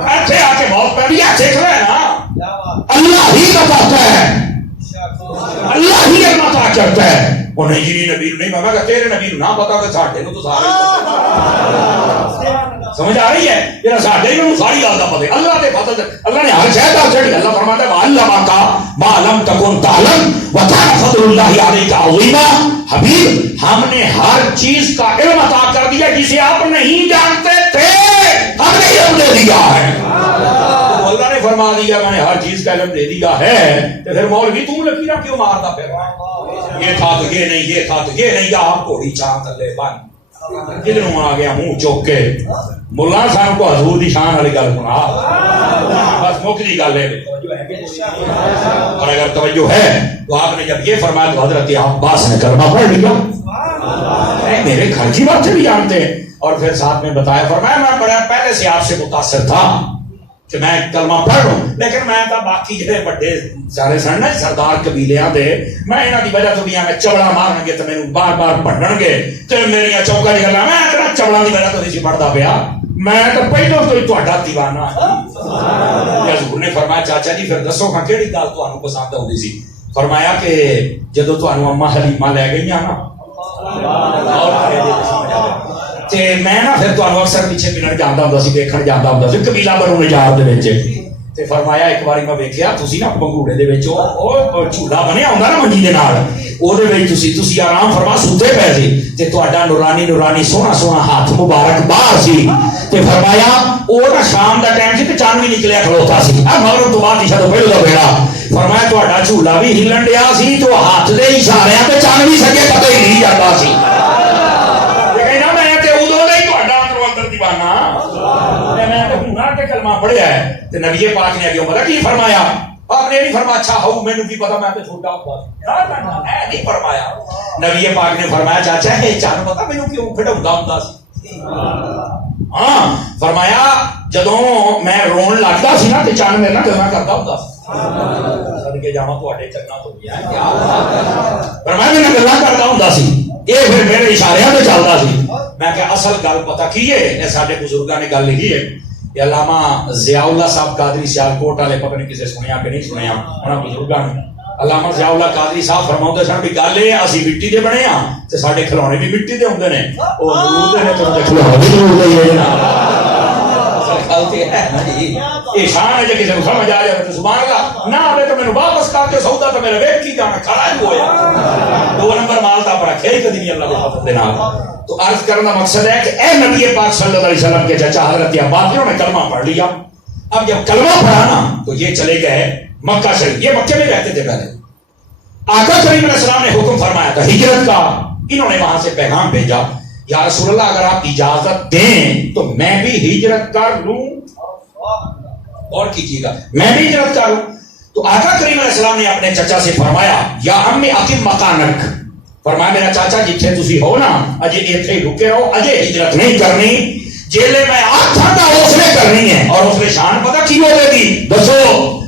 ایتھے آ کے بہت پہلے سیکھ رہے ہیں نا اللہ ہی بتاتا ہے اللہ ہی عطا کرتا ہے وہ نہیں جی نبی نہیں میں کہ تیرے نبی نہ پتا کہ ساڈے نو تو سارے سمجھ آ رہی ہے یہ ساڈے نو ساری گل دا پتہ ہے اللہ دے فضل اللہ نے ہر شے دا چھڑی اللہ فرماتا ہے وعلمک ما لم تکن تعلم وکان فضل اللہ علیک عظیما حبیب ہم نے ہر چیز کا علم عطا کر دیا جسے آپ نہیں جانتے تھے ہم نے علم دے دیا ہے اللہ نے فرما دیا میں نے ہر چیز کا علم دے دیا ہے تو پھر مولوی تم لکیراں کیوں مارتا پھر یہ تھا تو یہ نہیں یہ تھا تو یہ نہیں آپ گھوڑی چاند تلے بن کدھروں آ گیا منہ چوک کے ملا صاحب کو حضور دی شان والی گل سنا بس مکھی گل ہے اور اگر توجہ ہے تو آپ نے جب یہ فرمایا تو حضرت عباس نے کلمہ پڑھ لیا میرے گھر کی بات بھی جانتے ہیں اور پھر ساتھ میں بتایا فرمایا میں بڑا پہلے سے آپ سے متاثر تھا کہ میں کلمہ پڑھ رہا ہوں لیکن میں تو باقی جڑے بڑے سارے سن سردار قبیلیاں دے میں انہاں دی وجہ تو بھی میں چوڑا مارن گے تے مینوں بار بار پڑھن گے تے میری چوکا دی گلاں میں اتنا چوڑا دی وجہ تو نہیں پڑھدا پیا میں تو پہلو تو ہی تہاڈا دیوانہ ہاں حضور نے فرمایا چاچا جی پھر دسو ہاں کیڑی گل تانوں پسند ہوندی سی فرمایا کہ جدوں تانوں اما حلیمہ لے گئیاں نا تے میں نا پھر تانوں اکثر پیچھے ملن جاندا ہوندا سی دیکھن جاندا ہوندا سی قبیلہ بنو نجار دے وچ تے فرمایا ایک باری میں ویکھیا تسی نا بنگوڑے دے وچ او جھولا بنیا ہوندا نا منجی دے نال او دے وچ تسی آرام فرما سوتے پے سی تے تہاڈا نورانی سونا سونا ہاتھ مبارک باہر سی تے فرمایا او نا شام دا ٹائم سی تے چاند بھی نکلیا کھلوتا سی مغرب تو بعد عشاء تو پہلو دا بیڑا فرمایا تہاڈا جھولا بھی ہلن ڈیا سی تو ہاتھ دے اشاریاں تے چاند بھی سکے پتہ ہی نہیں جاندا سی کلمہ پڑھیا ہے تو نبی پاک نے اگے پتہ کی فرمایا آپ نے نہیں فرمایا اچھا ہو میں نے پتا میں تو چھوٹا ہوں نہیں فرمایا نبی پاک نے فرمایا چاچا ہے چان پتا مینوں کیوں کھڑاوندا ہوندا سی ہاں فرمایا جدوں میں رون لگدا سی نا تے چان میرے نال گلاں کردا ہوندا سی صدقے جاواں تواڈے چنگا تو گیا کیا فرمایا میں گلاں کردا ہوندا سی اے پھر میرے اشاریاں تے چلدا سی میں کہ اصل گل پتہ کی ہے اے ساڈے بزرگاں نے گل لکھی ہے کہ علامہ ضیاء اللہ صاحب قادری سیالکوٹ والے پتہ نہیں کسے سنیا کہ نہیں سنیا انہاں بزرگاں نے علامہ ضیاء اللہ قادری صاحب فرماؤندے سن بھی گل اے اسی مٹی دے بنے ہاں تے ساڈے کھلونے بھی مٹی دے ہوندے نے او نور دے نے تے کھلونے بھی نور دے ہی نے غلطی ہے نا جی یہ شان ہے کہ کسی سمجھ آ جائے تو سبحان اللہ نہ آئے تو میں واپس کر کے سودا تو میرے ویک کی جانا کھڑا ہی ہویا 2 نمبر مال تا پر رکھے ہی کدی نہیں اللہ کے فضل دے نال تو عرض کرنا مقصد ہے کہ اے نبی پاک صلی اللہ علیہ وسلم کے چچا حضرت عباس نے کلمہ پڑھ لیا اب جب کلمہ پڑھا نا تو یہ چلے گئے مکہ شریف یہ مکے میں رہتے تھے پہلے آقا کریم علیہ السلام نے حکم فرمایا تھا ہجرت کا انہوں نے وہاں سے پیغام بھیجا یا رسول اللہ اگر آپ اجازت دیں تو میں بھی ہجرت کر لوں اور کیجیے گا میں بھی ہجرت کر لوں تو آقا کریم علیہ السلام نے اپنے چچا سے فرمایا یا امی اقم مکانک فرمایا میرا چاچا جتھے تسی ہو نا اجے ایتھے ہی رکے رہو اجے ہجرت نہیں کرنی جیلے میں آتھا کا حوصلے کرنی ہے اور حوصلے شان پتہ کی ہو گی دسو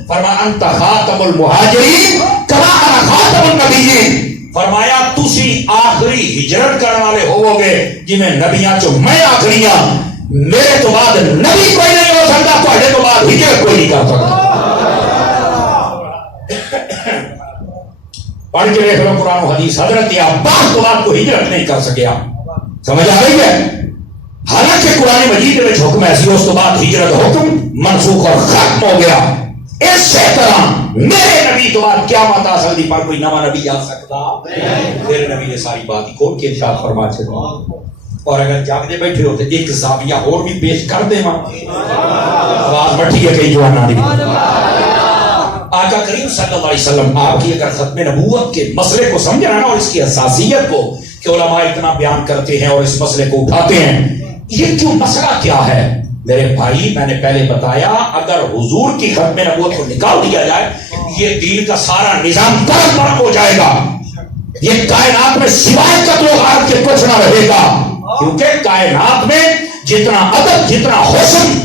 فرمایا انت خاتم المہاجرین کما انا خاتم النبیین فرمایا تسی آخری ہجرت کرنے والے ہوو گے جنہیں نبیاں چو میں آخری ہاں میرے تو بعد نبی کوئی نہیں ہو سکتا تواڈے تو بعد ہجرت کوئی نہیں کر سکتا پڑھ کے دیکھ لو قرآن و حدیث حضرت عباس تو بعد کو ہجرت نہیں کر سکیا سمجھ آ رہی ہے حالانکہ قرآن مجید میں حکم ایسی اس تو بعد ہجرت حکم منسوخ اور ختم ہو گیا اس طرح میرے نبی تو بعد قیامت آ سکتی پر کوئی نواں نبی آ سکتا پھر نبی نے ساری بات ہی کھول کے ارشاد فرما چھوڑا اور اگر جاگتے بیٹھے ہوتے ایک زاویہ اور بھی پیش کر دے ماں آواز بٹھی ہے کئی جوانا دی آقا کریم صلی اللہ علیہ وسلم آپ کی اگر ختم نبوت کے مسئلے کو سمجھنا نا اور اس کی حساسیت کو کہ علماء اتنا بیان کرتے ہیں اور اس مسئلے کو اٹھاتے ہیں یہ کیوں مسئلہ کیا ہے میرے بھائی میں نے پہلے بتایا اگر حضور کی ختم نبوت کو نکال دیا جائے یہ دین کا سارا نظام برق ہو جائے گا یہ کائنات میں سوائے قتل و غارت کے کچھ نہ رہے گا کیونکہ کائنات میں جتنا ادب جتنا حسن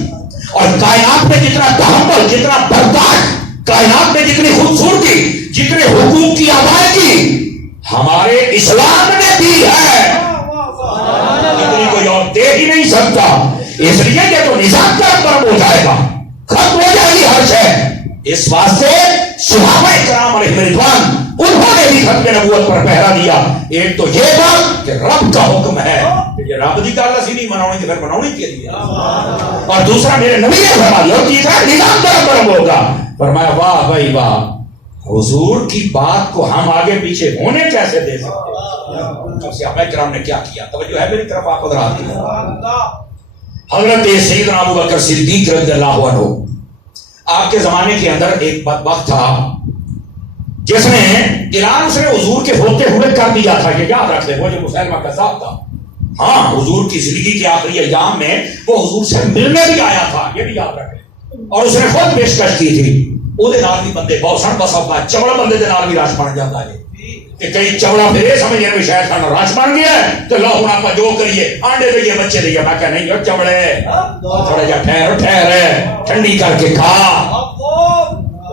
اور کائنات میں جتنا تحمل جتنا برداشت کائنات میں جتنی خوبصورتی جتنے حقوق کی ادائیگی ہمارے اسلام نے دی ہے اتنی کوئی اور دے ہی نہیں سکتا اس لیے یہ تو نظام کا برق ہو جائے گا ختم ہو جائے گی ہر شے اس واسطے صحابہ کرام علیہ رضوان انہوں نے بھی ختم نبوت پر پہرا دیا ایک تو یہ بات کہ رب کا حکم ہے کہ یہ رب دی گل اسی نہیں مناونی کہ پھر مناونی کے لیے اور دوسرا میرے نبی نے فرمایا اور تیسرا نظام کا برق ہوگا فرمایا واہ بھائی واہ حضور کی بات کو ہم آگے پیچھے ہونے کیسے دے سکتے صحابہ کرام نے کیا کیا توجہ ہے میری طرف آپ حضرات کی حضرت سیدنا ابو بکر صدیق رضی اللہ عنہ آپ کے زمانے کے اندر ایک بدبخت تھا جس نے اعلان اس نے حضور کے ہوتے ہوئے کر دیا تھا کہ یاد رکھ لے وہ جو مسلمہ کذاب تھا ہاں حضور کی زندگی کے آخری ایام میں وہ حضور سے ملنے بھی آیا تھا یہ بھی یاد رکھ لے اور اس نے خود پیشکش کی تھی ਉਹਦੇ ਨਾਲ ਵੀ ਬੰਦੇ ਬਹੁਤ ਸਨ ਬਸ ਆਪਣਾ ਚਵੜਾ ਬੰਦੇ ਦੇ ਨਾਲ ਵੀ ਰਸ਼ ਬਣ ਜਾਂਦਾ ਹੈ ਕਿ ਕਈ ਚਵੜਾ ਫਿਰ ਇਹ ਸਮਝਦੇ ਨੇ ਸ਼ਾਇਦ ਸਾਨੂੰ ਰਸ਼ ਬਣ ਗਿਆ ਤੇ ਲਓ ਹੁਣ ਆਪਾਂ ਜੋ ਕਰੀਏ ਆਂਡੇ ਦੇਈਏ ਬੱਚੇ ਦੇਈਏ ਮੈਂ ਕਿਹਾ ਨਹੀਂ ਉਹ ਚਵੜੇ ਥੋੜਾ ਜਿਹਾ ਠਹਿਰ ਠੰਡੀ ਕਰਕੇ ਖਾ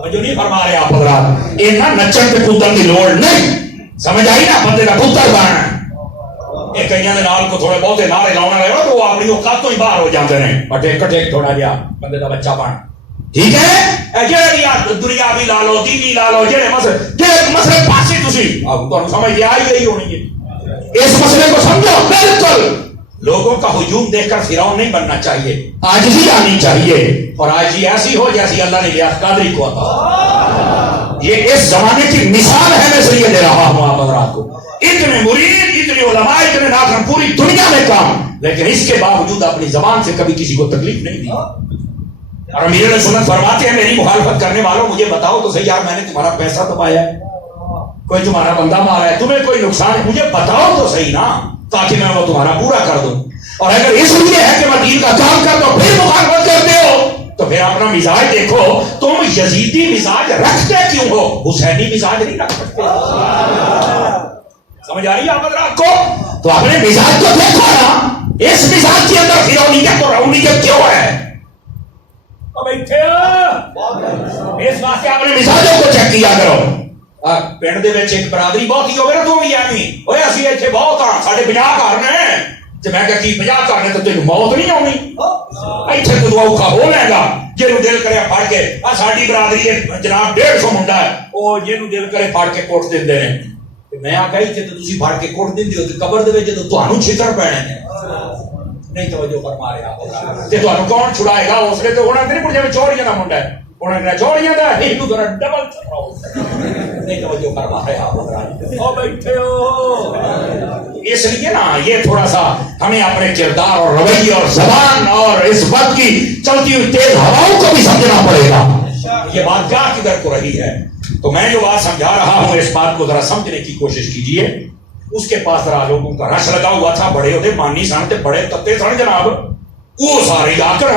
ਜੋ ਨਹੀਂ ਫਰਮਾ ਰਹੇ ਆਪ ਹਜ਼ਰਤ ਇਹਨਾਂ ਨੱਚਣ ਤੇ ਕੂਦਣ ਦੀ ਲੋੜ ਨਹੀਂ ਸਮਝ ਆਈ ਨਾ ਬੰਦੇ ਦਾ ਪੁੱਤਰ ਬਣਨਾ ਇਹ ਕਈਆਂ ਦੇ ਨਾਲ ਕੋ ਥੋੜੇ ਬਹੁਤੇ ਨਾਰੇ ਲਾਉਣਾ ਰਹੇ ਉਹ ਆਪਣੀ ਔਕਾਤ ਤੋਂ ਹੀ ਬਾਹਰ ਹੋ ਜਾਂਦੇ ਨੇ ਅਟੇ ਕਟੇ ਥੋੜਾ ਜਿਹਾ ਬੰਦੇ ਦਾ ਬੱਚਾ ਬਣ ٹھیک ہے جہاں دنیا بھی لا لو دینی لا لو جہاں مسئلے پاسے تسی تمہیں سمجھ آ ہی گئی ہونی ہے اس مسئلے کو سمجھو بالکل لوگوں کا ہجوم دیکھ کر فرعون نہیں بننا چاہیے عاجزی آنی چاہیے اور عاجزی ایسی ہو جیسی اللہ نے لیاس قادری کو عطا یہ اس زمانے کی مثال ہے میں اس لیے دے رہا ہوں آپ حضرات کو اتنے مرید اتنے علماء اتنے ناظرین پوری دنیا میں کام لیکن اس کے باوجود اپنی زبان سے کبھی کسی کو تکلیف نہیں دی اور امیر علیہ سنت فرماتے ہیں میری مخالفت کرنے والوں مجھے بتاؤ تو صحیح یار میں نے تمہارا پیسہ دبایا ہے کوئی تمہارا بندہ مارا ہے تمہیں کوئی نقصان ہے مجھے بتاؤ تو صحیح نا تاکہ میں وہ تمہارا پورا کر دوں اور اگر اس لیے ہے کہ میں دین کا کام کر دوں پھر مخالفت کرتے ہو تو پھر اپنا مزاج دیکھو تم یزیدی مزاج رکھتے کیوں ہو حسینی مزاج نہیں رکھ سکتے سمجھ آ رہی ہے آپ حضرات کو تو اپنے مزاج کو دیکھو نا اس مزاج کے اندر فرعونیت اور رونیت کیوں ہے بیٹھے اس واسطے اپنے مزاجوں کو چیک کیا کرو پنڈ دے وچ ایک برادری بہت ہی ہوگی نا تو بھی ایویں اوے اسی ایتھے بہت ہاں ساڈے 50 گھر نے تے میں کہ کی 50 گھر نے تے تینوں موت نہیں آونی ایتھے تو اوکھا ہو لے گا جنوں دل کرے پھڑ کے آ ساڈی برادری ہے جناب 150 منڈا ہے او جنوں دل کرے پھڑ کے کوٹ دیندے نے تے میں آ گئی تے تسی پھڑ کے کوٹ دیندے ہو تے قبر دے وچ تے تانوں چھتر پینے نے نہیں توجہ فرما رہے آپ تے تانوں کون چھڑائے گا اس نے تے ہونا تے نہیں پڑ جے چوریاں دا منڈا ہے انہوں نے چوریاں دا ایک تو ذرا ڈبل چھڑاؤ نہیں توجہ فرما رہے آپ او بیٹھے ہو اس لیے نا یہ تھوڑا سا ہمیں اپنے کردار اور رویے اور زبان اور اس وقت کی چلتی ہوئی تیز ہواؤں کو بھی سمجھنا پڑے گا یہ بات کیا کدھر کو رہی ہے تو میں جو بات سمجھا رہا ہوں اس بات کو ذرا سمجھنے کی کوشش کیجئے اس کے پاس ذرا لوگوں کا رش لگا ہوا تھا بڑے ہوتے مانی سن تے بڑے تتے سن جناب وہ سارے آ کر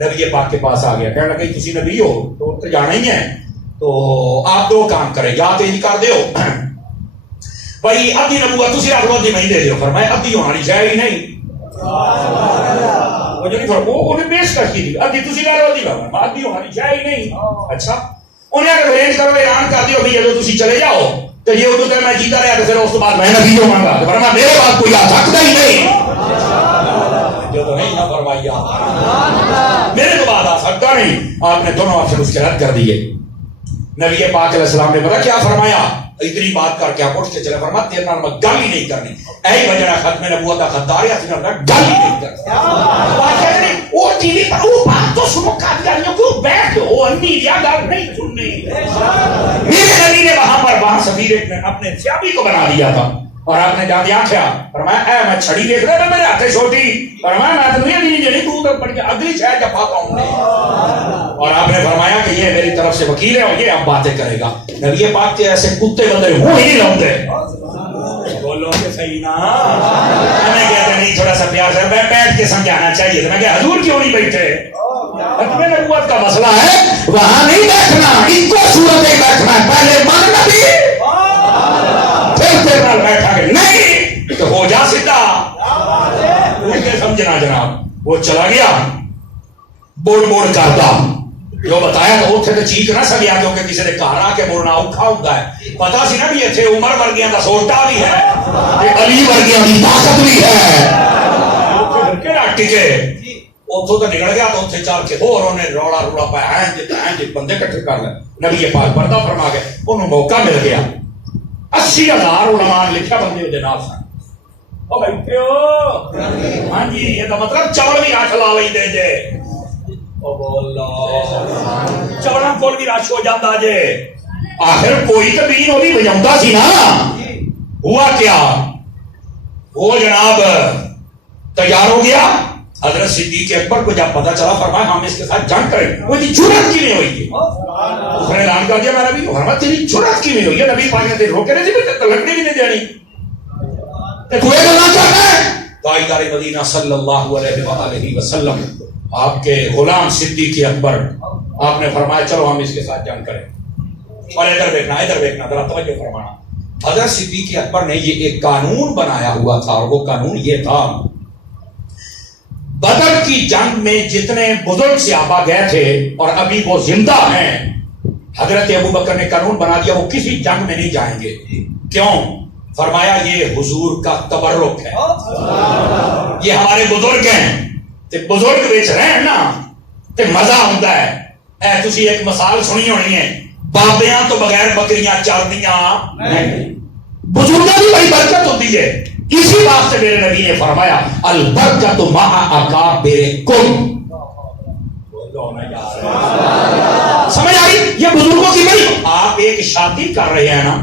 نبی پاک کے پاس آ گیا کہنے لگا تسی نبی ہو تو جانا ہی ہے تو آپ دو کام کریں یا تیزی کر دیو بھائی ادھی نبوت تسی رکھ لو ادھی میں دے دیو فرمایا ادھی ہونا نہیں چاہیے نہیں وہ جو نہیں وہ انہیں پیش کر کی تھی ادھی تسی لے لو دی گا ادھی ہماری جائے ہی نہیں. اچھا انہیں اگر ارینج کرو اعلان کر دیو بھئی جدو تسی چلے جاؤ تو یہ ادو تے میں جیتا رہا تو پھر اس کے بعد میں نبی ہوں گا تو فرمایا میرے بعد کوئی آ سکتا ہی نہیں جو تو نہیں نہ فرمایا میرے تو بعد آ سکتا نہیں. آپ نے دونوں آپشن اس کے رد کر دیے. نبی پاک علیہ السلام نے پتا کیا فرمایا اتنی بات کر کے آپ اٹھ کے چلے فرمایا تیرے نال میں گل ہی نہیں کرنی اے وجہ ختم نبوت کا خطار ہے تیرے نال گل ہی نہیں کرنی. بات کہتے نہیں وہ ٹی وی پر وہ بات تو سنو قادیانیوں کو بیٹھ وہ انی یا گل نہیں سننی. میرے نبی نے وہاں سفیر اپنے سیابی کو بنا دیا تھا اور آپ نے جا دیا کیا فرمایا اے میں چھڑی دیکھ رہا تھا میرے ہاتھے چھوٹی فرمایا میں تو نہیں جنی تو ادھر پڑھ کے اگلی شاید جب پاتا ہوں اور آپ نے فرمایا کہ یہ میری طرف سے وکیل ہے اور یہ اب باتیں کرے گا. نبی پاک کے ایسے کتے بندے وہ ہی لوگ بولو کہ صحیح نا ہمیں کہتے نہیں تھوڑا سا پیار سے بیٹھ کے سمجھانا چاہیے تھا. میں کہ حضور کیوں نہیں بیٹھے ختم نبوت کا مسئلہ ہے وہاں نہیں بیٹھنا ان کو صورت بیٹھنا ہے پہلے مان نبی پھر تیرے نال بیٹھا کہ نہیں تو ہو جا سیدھا سمجھنا جناب. وہ چلا گیا بوڑ بوڑ کرتا جو بتایا تو اتنے تو چیخ نہ سکیا کیونکہ کسی نے گھر آ کے بولنا اوکھا ہوتا ہے. پتا سی نا بھی اتنے عمر ورگیاں کا سوٹا بھی ہے علی ورگیاں کی طاقت بھی ہے کہڑا ٹکے اتوں تو نکل گیا تو اتنے چل کے اور انہیں روڑا روڑا پایا بندے کٹھے کر لے. نبی پاک پردہ فرما کے انہوں موقع مل گیا 80,000 علماء لکھا بندے وہ نال سن او بیٹھے ہو ہاں جی یہ تو مطلب چوڑ بھی رش لا لیں جے او بولو چوڑا کول بھی رش ہو جاتا جے. آخر کوئی تو دین وہ بھی بجاؤں سی نا. ہوا کیا وہ جناب تیار ہو گیا. حضرت صدیق اکبر کو جب پتا چلا فرمایا ہم اس کے ساتھ جنگ کریں. وہ جی جرأت کی نہیں ہوئی ہے اس نے اعلان کر دیا میں نبی محمد تیری جرأت کی نہیں ہوئی ہے. نبی پاک نے روکے نہیں تھی تو لکڑی بھی نہیں دینی تو یہ کرنا چاہتا ہے. تاجدار مدینہ صلی اللہ علیہ وآلہ وسلم آپ کے غلام صدیق اکبر آپ نے فرمایا چلو ہم اس کے ساتھ جنگ کریں. اور ادھر دیکھنا ذرا توجہ فرمانا. حضرت صدیق اکبر نے یہ ایک قانون بنایا ہوا تھا اور وہ قانون یہ تھا بدر کی جنگ میں جتنے بزرگ صحابہ گئے تھے اور ابھی وہ زندہ ہیں حضرت ابو بکر نے قانون بنا دیا وہ کسی جنگ میں نہیں جائیں گے. کیوں؟ فرمایا یہ حضور کا تبرک ہے یہ ہمارے بزرگ ہیں تے بزرگ بیچ رہے ہیں نا تے مزہ ہوتا ہے. اے تسی ایک مثال سنی ہونی ہے بابیاں تو بغیر بکریاں چردیاں نہیں. بزرگوں کی بڑی برکت ہوتی ہے. اسی واسطے میرے نبی نے فرمایا البرکت مع اکابرکم. سمجھ آئی یہ بزرگوں کی بڑی. آپ ایک شادی کر رہے ہیں نا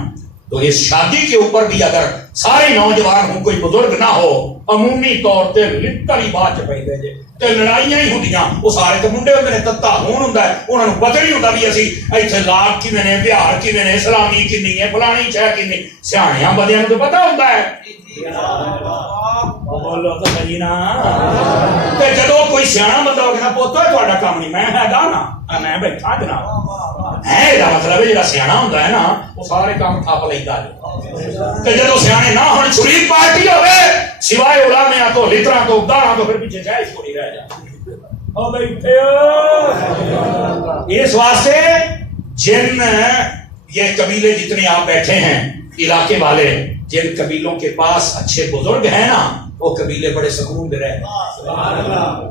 تو اس شادی کے اوپر بھی اگر سارے نوجوان ہوں کوئی بزرگ نہ ہو عمومی طور تے لکڑ ہی بات چ پئی دے تے لڑائیاں ہی ہوندیاں وہ سارے تے منڈے ہوندے نے تتا ہون ہوندا ہے انہاں نوں پتہ نہیں ہوندا بھی اسی ایتھے لاگ کیویں نے بہار کیویں نے اسلامی کینی ہے فلانی شہر کینی سیاںیاں بندیاں نوں تو پتہ ہوندا ہے. بولو تو صحیح نا تے جدوں کوئی سیاںا بندہ ہو گیا پوتو تہاڈا کام نہیں میں ہے گا نا میں بیٹھا جناب ہے دا مطلب ہے جڑا سیاںا ہوندا ہے نا وہ سارے کام تھاپ لیندا ہے تے جدوں سیاںے نہ ہون شریف پارٹی ہوے سوائے علماء تو لتراں تو داراں تو پھر پیچھے جائز کوئی رہ جائے. او بیٹھے اس واسطے جن یہ قبیلے جتنے آپ بیٹھے ہیں علاقے والے جن قبیلوں کے پاس اچھے بزرگ ہیں نا وہ قبیلے بڑے سکون دے رہے.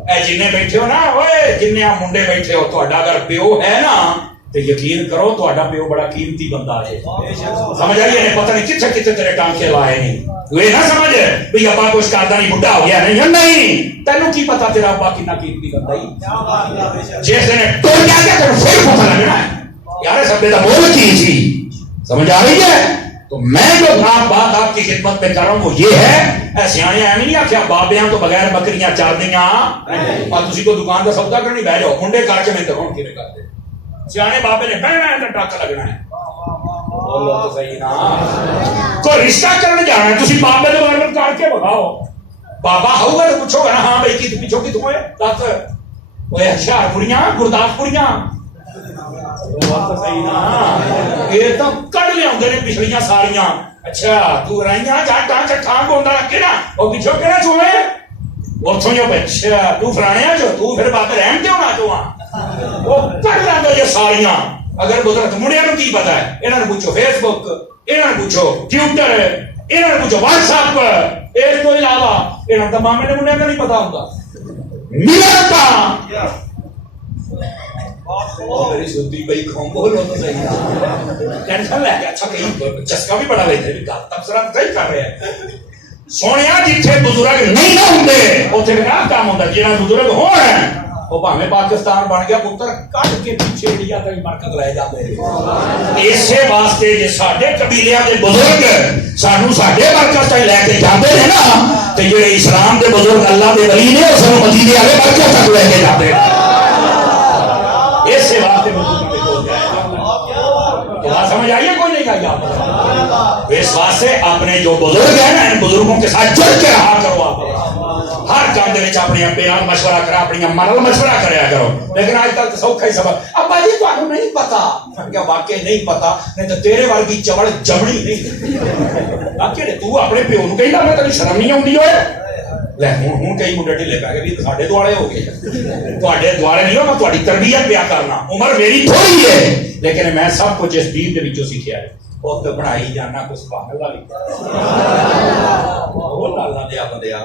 اے جنہیں بیٹھے ہو نا اوئے جنہیں آپ منڈے بیٹھے ہو تہاڈا اگر پیو ہے نا تو یقین کرو تہاڈا پیو بڑا قیمتی بندہ ہے. سمجھ آئی ہے پتہ نہیں کتنے کتنے تیرے ٹانکے لائے نہیں یہ نہ سمجھ بھی ابا کچھ کردا نہیں بڈھا ہو گیا نہیں تینوں کی پتا تیرا ابا کتنا قیمتی بندہ ہی جس دن ٹر جا کے تینوں پھر پتہ لگنا ہے یار سب دا بول کی تھی. سمجھ آ رہی ہے. تو میں جو بات آپ کی خدمت میں کر رہا ہوں وہ یہ ہے اے سیانے ایویں نہیں آخیا بابیاں تو بغیر بکریاں چردیاں اور تسی کو دکان کا سودا کرنی بہ جاؤ منڈے کر کے میں دکھاؤں کیویں کرتے سیانے بابے نے بہنا ہے تو ٹک لگنا ہے. بولو تو صحیح نا کوئی رشتہ کرنے جانا ہے تسی بابے دے بغیر کر کے بتاؤ بابا ہوگا تو پوچھو گا نا ہاں بھائی کی پیچھو کی تم ہے دس اوے ہشیار پوریاں گرداس پوریاں یہ تو کٹ لیا پچھلیاں ساریاں. اچھا تو رائیاں جاٹاں چٹھاں بولدا کہڑا او پیچھو کہڑا چوے اتوں جو بچہ تو فلانے جو تو پھر بات رحم کیوں نہ جو وہ کٹ لینا یہ ساریاں اگر بزرگ منڈیا نو کی پتا ہے انہوں نے پوچھو فیس بک انہوں نے پوچھو ٹویٹر انہوں نے پوچھو واٹس ایپ اس کو علاوہ انہوں نے مامے نے منڈیا کا نہیں پتا ہوتا ملتا میری سوتی بھائی کھوں بولو تو صحیح ٹینشن لے کے اچھا کہیں چسکا بھی بڑا لیتے ہیں تبصرہ صحیح کر رہے ہیں سونے جتھے بزرگ نہیں نہ ہوندے اتنے کا کام ہوتا جہاں بزرگ ہون وہ بھاویں پاکستان بن گیا پتر کٹ کے پیچھے انڈیا تک مرکز لے جاتے ہیں اسی واسطے جے ساڈے قبیلیاں دے بزرگ سانو ساڈے مرکز تک لے کے جاتے ہیں نا تے جڑے اسلام دے بزرگ اللہ دے ولی نے اس نو مدینے والے مرکز تک لے کے جاتے ہیں اسی واسطے بزرگ دے کول جائے بات سمجھ آئی ہے کوئی نہیں آئی آپ اس واسطے اپنے جو بزرگ ہیں نا ان بزرگوں کے ساتھ جڑ کے رہا کرو آپ ہر کام دے وچ اپنی اپے نال مشورہ کرا اپنی اما نال مشورہ کریا کرو لیکن آج کل سوکھا ہی سبق ابا جی تانوں نہیں پتا کیا واقعی نہیں پتا نہیں تو تیرے ورگی چوڑ جمڑی نہیں واقعی تو اپنے پیو نوں کہندا میں تینوں شرم نہیں آوندی ہوئے لے ہن کئی منڈے ڈھلے پے گئے بھی ساڈے دوالے ہو گئے تواڈے دوالے نہیں ہو میں تہاڈی تربیت پیا کرنا عمر میری تھوڑی ہے لیکن میں سب کچھ اس دین دے وچوں سیکھیا ہے بہت بڑھائی جانا کچھ پاگل والی وہ لالا دیا بندیا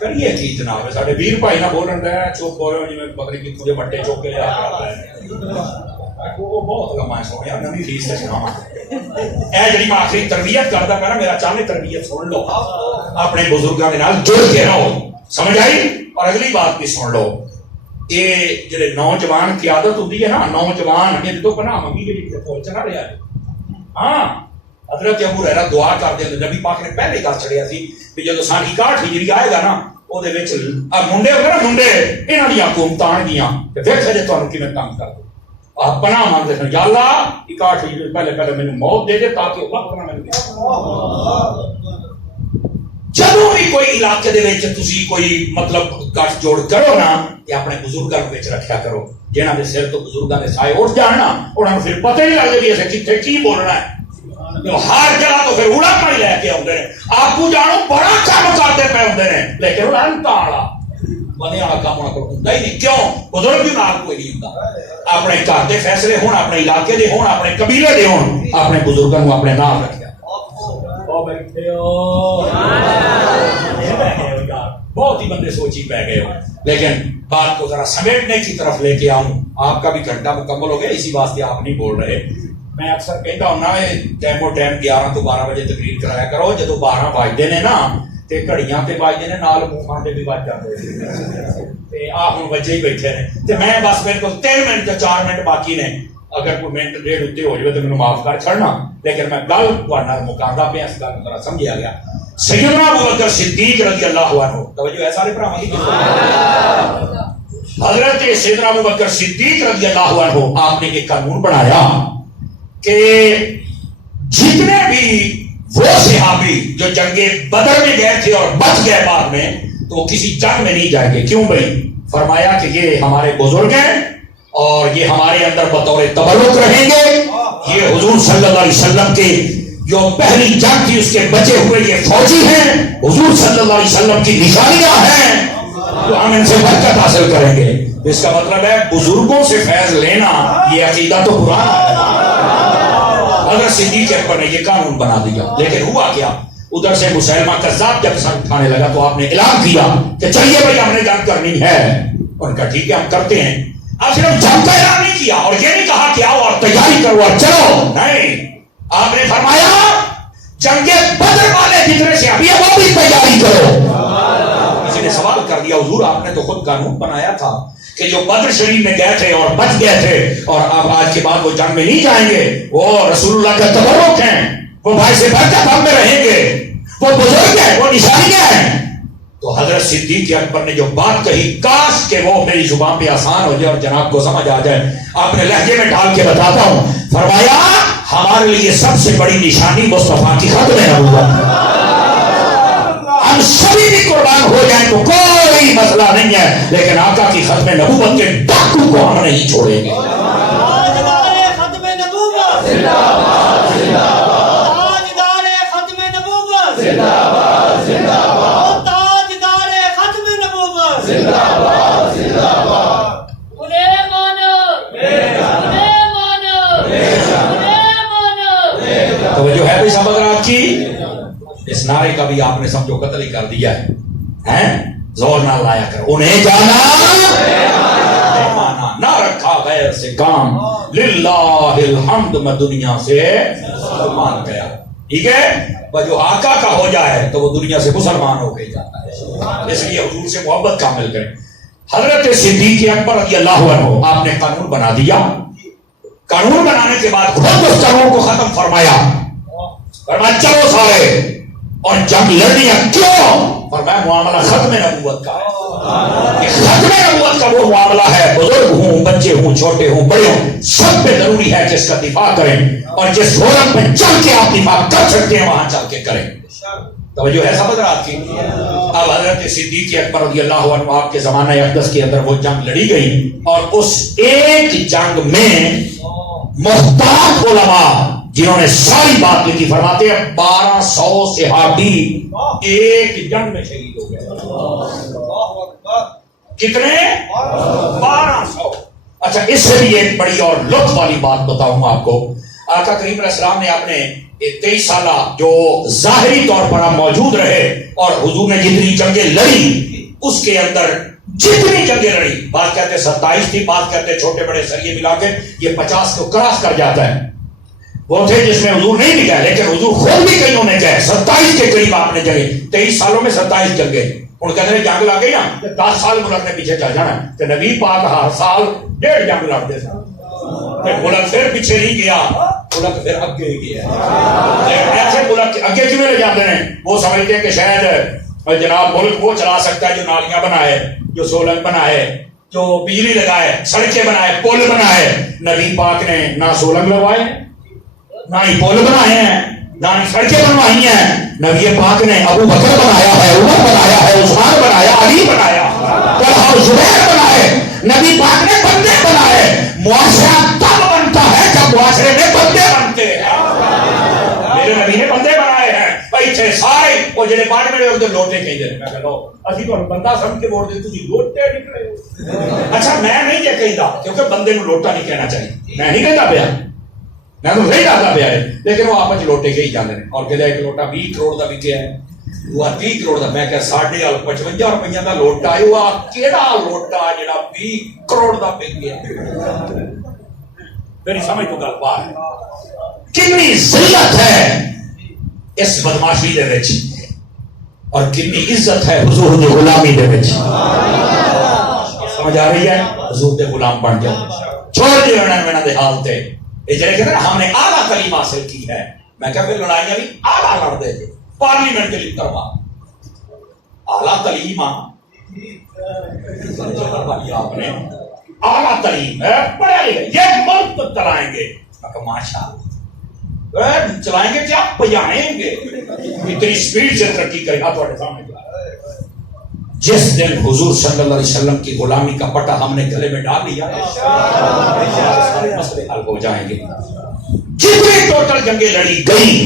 کریے کی جناب ساڈے ویر بھائی نہ بولن دے چپ ہو رہے ہو جویں بکری کی تجھے بٹے چوک کے لیا وہ بہت لمبا سویا نویں فیس تے سناواں اے جڑی میں آخری تربیت کردا پیا نا میرا چاہے تربیت سن لو اپنے بزرگاں دے نال جڑ کے رہو سمجھ آئی اور اگلی بات بھی سن لو یہ جڑے نوجوان کی عادت ہوتی ہے نا نوجوان یہ تو پناہ منگی کے فوج چ نہ رہا ہے ہاں حضرت ابو ہریرہ دعا کرتے ہیں نبی پاک نے پہلے دس چڑھیا سی کہ جدوں سن 61 ہجری آئے گا نا او دے وچ منڈے ہو نا منڈے انہاں دی حکومت آن گیاں تے ویکھ جے تانوں کیویں کام کر دو آپ پناہ مانگتے ہیں یا اللہ 61 ہجری پہلے مینوں موت دے دے تاکہ وقت نہ مل جائے جدوں بھی کوئی علاقے دے وچ تسی کوئی مطلب گٹھ جوڑ کرو نا تے اپنے بزرگاں وچ رکھیا کرو جنہاں دے سر تو بزرگاں دے سائے اٹھ جان نا انہاں نوں پھر پتہ ہی نہیں لگدا بھی اسے کتھے کی بولنا ہے ہر جگہ تو پھر اڑا پائی لے کے آتے ہیں آپ کو جانو بڑا کام کرتے پہ ہوتے ہیں لیکن وہ لانتا والا بندے والا کام ہونا ہوتا ہی نہیں کیوں بزرگ بھی نال کوئی نہیں ہوتا اپنے گھر کے فیصلے ہون اپنے علاقے دے ہون اپنے قبیلے دے ہون اپنے بزرگوں کو اپنے نال رکھیا بہت ہی بندے سوچی پہ گئے ہو لیکن بات کو ذرا سمیٹنے کی طرف لے کے آؤں آپ کا بھی گھنٹہ مکمل ہو گیا اسی واسطے آپ نہیں بول رہے میں اکثر کہتا ہوں نا ٹائم و ٹائم 11 تو 12 بجے تقریر کرایا کرو جدو 12 بجتے نے نا تے گھڑیاں تے بجتے نے نال منہ دے بھی بج جاتے تے آ ہن بچے ہی بیٹھے نے تے میں بس میرے کو 3 منٹ تے 4 منٹ باقی نے اگر کوئی منٹ ڈیڑھ اتنے ہو جائے تو مینوں معاف کر چھڑنا لیکن میں گل تہاڈے نال مکاندا پیا اس گل نوں سمجھیا گیا سیدنا ابوبکر صدیق رضی اللہ عنہ توجہ ہے سارے بھراواں دی حضرت سیدنا ابوبکر صدیق رضی اللہ عنہ آپ نے ایک قانون بنایا کہ جتنے بھی وہ صحابی جو جنگ بدر میں گئے تھے اور بچ گئے بعد میں تو وہ کسی جنگ میں نہیں جائیں گے کیوں بھائی فرمایا کہ یہ ہمارے بزرگ ہیں اور یہ ہمارے اندر بطور تبرک رہیں گے یہ حضور صلی اللہ علیہ وسلم کے جو پہلی جنگ تھی اس کے بچے ہوئے یہ فوجی ہیں حضور صلی اللہ علیہ وسلم کی نشانیاں ہیں تو ہم ان سے برکت حاصل کریں گے اس کا مطلب ہے بزرگوں سے فیض لینا یہ عقیدہ تو پرانا ہے حضرت صدیق اکبر نے یہ قانون بنا دیا لیکن ہوا کیا ادھر سے مسلمہ کذاب جب سر اٹھانے لگا تو آپ نے اعلان کیا کہ چلیے بھائی ہم نے جنگ کرنی ہے ان کا ٹھیک ہے ہم کرتے ہیں آپ صرف جنگ کا اعلان نہیں کیا اور یہ نہیں کہا کہ آؤ اور تیاری کرو اور چلو نہیں آپ نے فرمایا جنگ بدر والے جتنے سے ابھی وہ بھی تیاری کرو کسی نے سوال کر دیا حضور آپ نے تو خود قانون بنایا تھا کہ جو بدر شریف میں گئے تھے اور بچ گئے تھے اور اب آج کے بعد وہ جنگ میں نہیں جائیں گے وہ رسول اللہ کا تبرک ہیں وہ بھائی سے برکت ہم میں رہیں گے وہ بزرگ ہیں وہ نشانیاں ہیں تو حضرت صدیق اکبر نے جو بات کہی کاش کہ وہ میری زبان پہ آسان ہو جائے اور جناب کو سمجھ آ جائے اپنے لہجے میں ڈال کے بتاتا ہوں فرمایا ہمارے لیے سب سے بڑی نشانی مصطفیٰ کی ختم نبوت ہم سبھی بھی قربان ہو جائیں تو کوئی مسئلہ نہیں ہے لیکن آقا کی ختم نبوت کے ڈاکو کو ہم نہیں چھوڑیں گے ختم نبوت زندہ باد زندہ باد تاجدار ختم نبوت زندہ باد زندہ باد تاجدار انہیں مانو، انہیں مانو، انہیں مانو۔ توجہ ہے بھائی سب حضرات کی؟ اس نعرے کا بھی آپ نے سمجھو قتل ہی کر دیا ہے، ہیں؟ زور نہ لایا کر، انہیں جانا نہیں مانا، نہ رکھا غیر سے کام، للہ الحمد میں دنیا سے مان گیا، ٹھیک ہے؟ جو آقا کا ہو جائے تو وہ دنیا سے مسلمان ہو گئی جاتا ہے، اس لیے حضور سے محبت کامل کریں۔ حضرت صدیق اکبر رضی اللہ عنہ، آپ نے قانون بنا دیا، قانون بنانے کے بعد خود اس قانون کو ختم فرمایا، فرمایا چلو سارے، اور جنگ لڑنی ہے، کیوں؟ فرمایا معاملہ ختم نبوت کا ہے، یہ ختم نبوت کا وہ معاملہ ہے، بزرگ ہوں، بچے ہوں، چھوٹے ہوں، بڑے ہوں، سب پہ ضروری ہے کہ اس کا دفاع کریں، اور جس فورم پہ چل کے آپ دفاع کر سکتے ہیں وہاں چل کے کریں۔ توجہ ہے سب حضرات کی؟ اب حضرت صدیق اکبر رضی اللہ عنہ، آپ کے زمانہ اقدس کے اندر وہ جنگ لڑی گئی، اور اس ایک جنگ میں محتاط علماء جنہوں نے ساری بات لکھی، فرماتے ہیں 1200 صحابی ایک جنگ میں شہید ہو گئے۔ کتنے؟ 1200۔ اچھا، اس سے بھی ایک بڑی اور لطف والی بات بتاؤں آپ کو۔ آقا کریم علیہ السلام نے اپنے 23 سالہ جو ظاہری طور پر ہم موجود رہے، اور حضور نے جتنی جنگیں لڑی اس کے اندر جتنی جنگیں لڑی، بات کہتے ہیں 27 تھی، بات کہتے ہیں چھوٹے بڑے سریے ملا کے یہ 50 کو کراس کر جاتا ہے۔ وہ تھے جس میں حضور نہیں لکھا، لیکن حضور خود بھی کئیوں نے کہا 27 کے قریب آپ نے جنگیں، 23 سالوں میں 27 جنگیں۔ ان کہتے ہیں جنگ لگ گئی نا 10 سال ملک نے پیچھے چل جانا، تو نبی پاک ہر سال 1.5 جنگ لڑتے تھے، ملک پھر پیچھے نہیں گیا، ملک پھر اگے ہی گیا۔ ایسے ملک اگے کیوں لے جاتے ہیں؟ وہ سمجھتے ہیں کہ شاید جناب ملک وہ چلا سکتا ہے جو نالیاں بنائے، جو سولنگ بنائے، جو بجلی لگائے، سڑکیں بنائے، پل بنائے۔ نبی پاک نے نہ سولنگ لگوائے، نہ ہی پل بنائے ہیں، نہ ہی سڑکیں بنوائی ہیں۔ نبی پاک نے ابو بکر بنایا ہے، عمر بنایا ہے، عثمان بنایا، علی بنایا، طلحہ و زبیر بنائے۔ نبی پاک نے بندے بنائے۔ معاشرہ تب بنتا ہے جب معاشرے میں بندے بنتے ہیں۔ میرے نبی نے بندے بنائے ہیں، بھائی تھے سارے وہ جڑے بعد میں لوٹے کہیں دے، میں کہتا ہوں اسی تو بندہ سمجھ کے ووٹ دے، تجھے لوٹے نکلے ہو۔ اچھا میں نہیں یہ کہتا، کیونکہ بندے کو لوٹا نہیں کہنا چاہیے، میں نہیں کہتا پیا، میں تو نہیں ڈالتا پیا ہے، لیکن وہ آپس لوٹے کے ہی جانے ہیں، اور کہتا ایک لوٹا 20 کروڑ کا بھی کیا ہے، وہ 30 کروڑ کا، میں کہ 55 روپیہ کا لوٹا ہے، وہ کیڑا لوٹا جڑا 20 کروڑ کا پہ گیا۔ میری سمجھ تو گل بات ہے، کتنی ذلت ہے اس بدماشی دے وچ، اور کتنی عزت ہے حضور دے غلامی دے وچ۔ سمجھ آ رہی ہے؟ حضور دے غلام بن جاؤ، چھوڑ دیو انہاں دے حال تے۔ یہ جڑے کہتے ہیں ہم نے اعلیٰ تعلیم حاصل کی ہے، میں کہا پھر لڑائیاں بھی اعلیٰ لڑ دے گے، پارلیمنٹ کے لیے کروا اعلیٰ تعلیم آپ نے اعلیٰ تعلیم ہے، پڑھے لکھے، یہ ملک چلائیں گے۔ میں کہا ماشاء اللہ، چلائیں گے کیا؟ بجائیں گے، اتنی سپیڈ سے ترقی کرے گا۔ تھوڑے سامنے جس دن حضور صلی اللہ علیہ وسلم کی غلامی کا پٹا ہم نے گلے میں ڈال لیا، سارے مسئلے حل ہو جائیں گے۔ جتنی ٹوٹل جنگیں لڑی گئی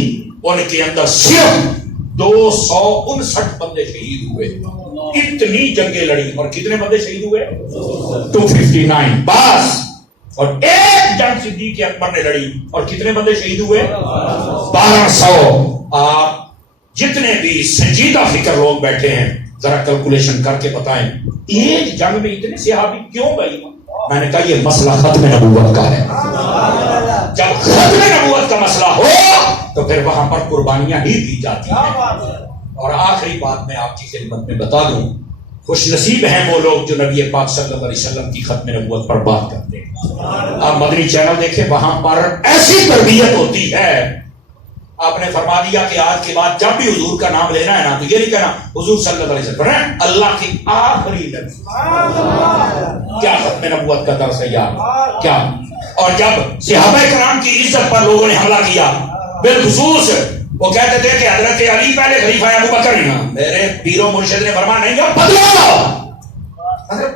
ان کے اندر صرف 259 بندے شہید ہوئے۔ اتنی جنگیں لڑی اور کتنے بندے شہید ہوئے؟ 259 بس۔ اور ایک جنگ صدیق اکبر نے لڑی اور کتنے بندے شہید ہوئے؟ 1200۔ آپ جتنے بھی سنجیدہ فکر لوگ بیٹھے ہیں ذرا کیلکولیشن کر کے بتائیں ایک جنگ میں اتنے صحابی کیوں گئی؟ میں نے کہا یہ مسئلہ ختم نبوت کا ہے۔ جب ختم نبوت کا مسئلہ ہو تو پھر وہاں پر قربانیاں ہی دی جاتی ہیں۔ اور آخری بات میں آپ کی خدمت میں بتا دوں، خوش نصیب ہیں وہ لوگ جو نبی پاک صلی اللہ علیہ وسلم کی ختم نبوت پر بات کرتے ہیں۔ آپ مدنی چینل دیکھیں، وہاں پر ایسی تربیت ہوتی ہے۔ آپ نے فرما دیا کہ آج کے بعد جب بھی حضور کا نام لینا ہے نا تو یہ نہیں کہنا حضور صلی اللہ علیہ وسلم، اللہ کی آخری نبی۔ کیا ختم نبوت کا درس ہے یار، کیا! اور جب صحابہ کرام کی عزت پر لوگوں نے حملہ کیا، بالخصوص وہ کہتے تھے کہ حضرت علی پہلے خلیفہ ابو بکر نہیں، میرے پیر و مرشد نے فرمایا نہیں بدلو۔ اگر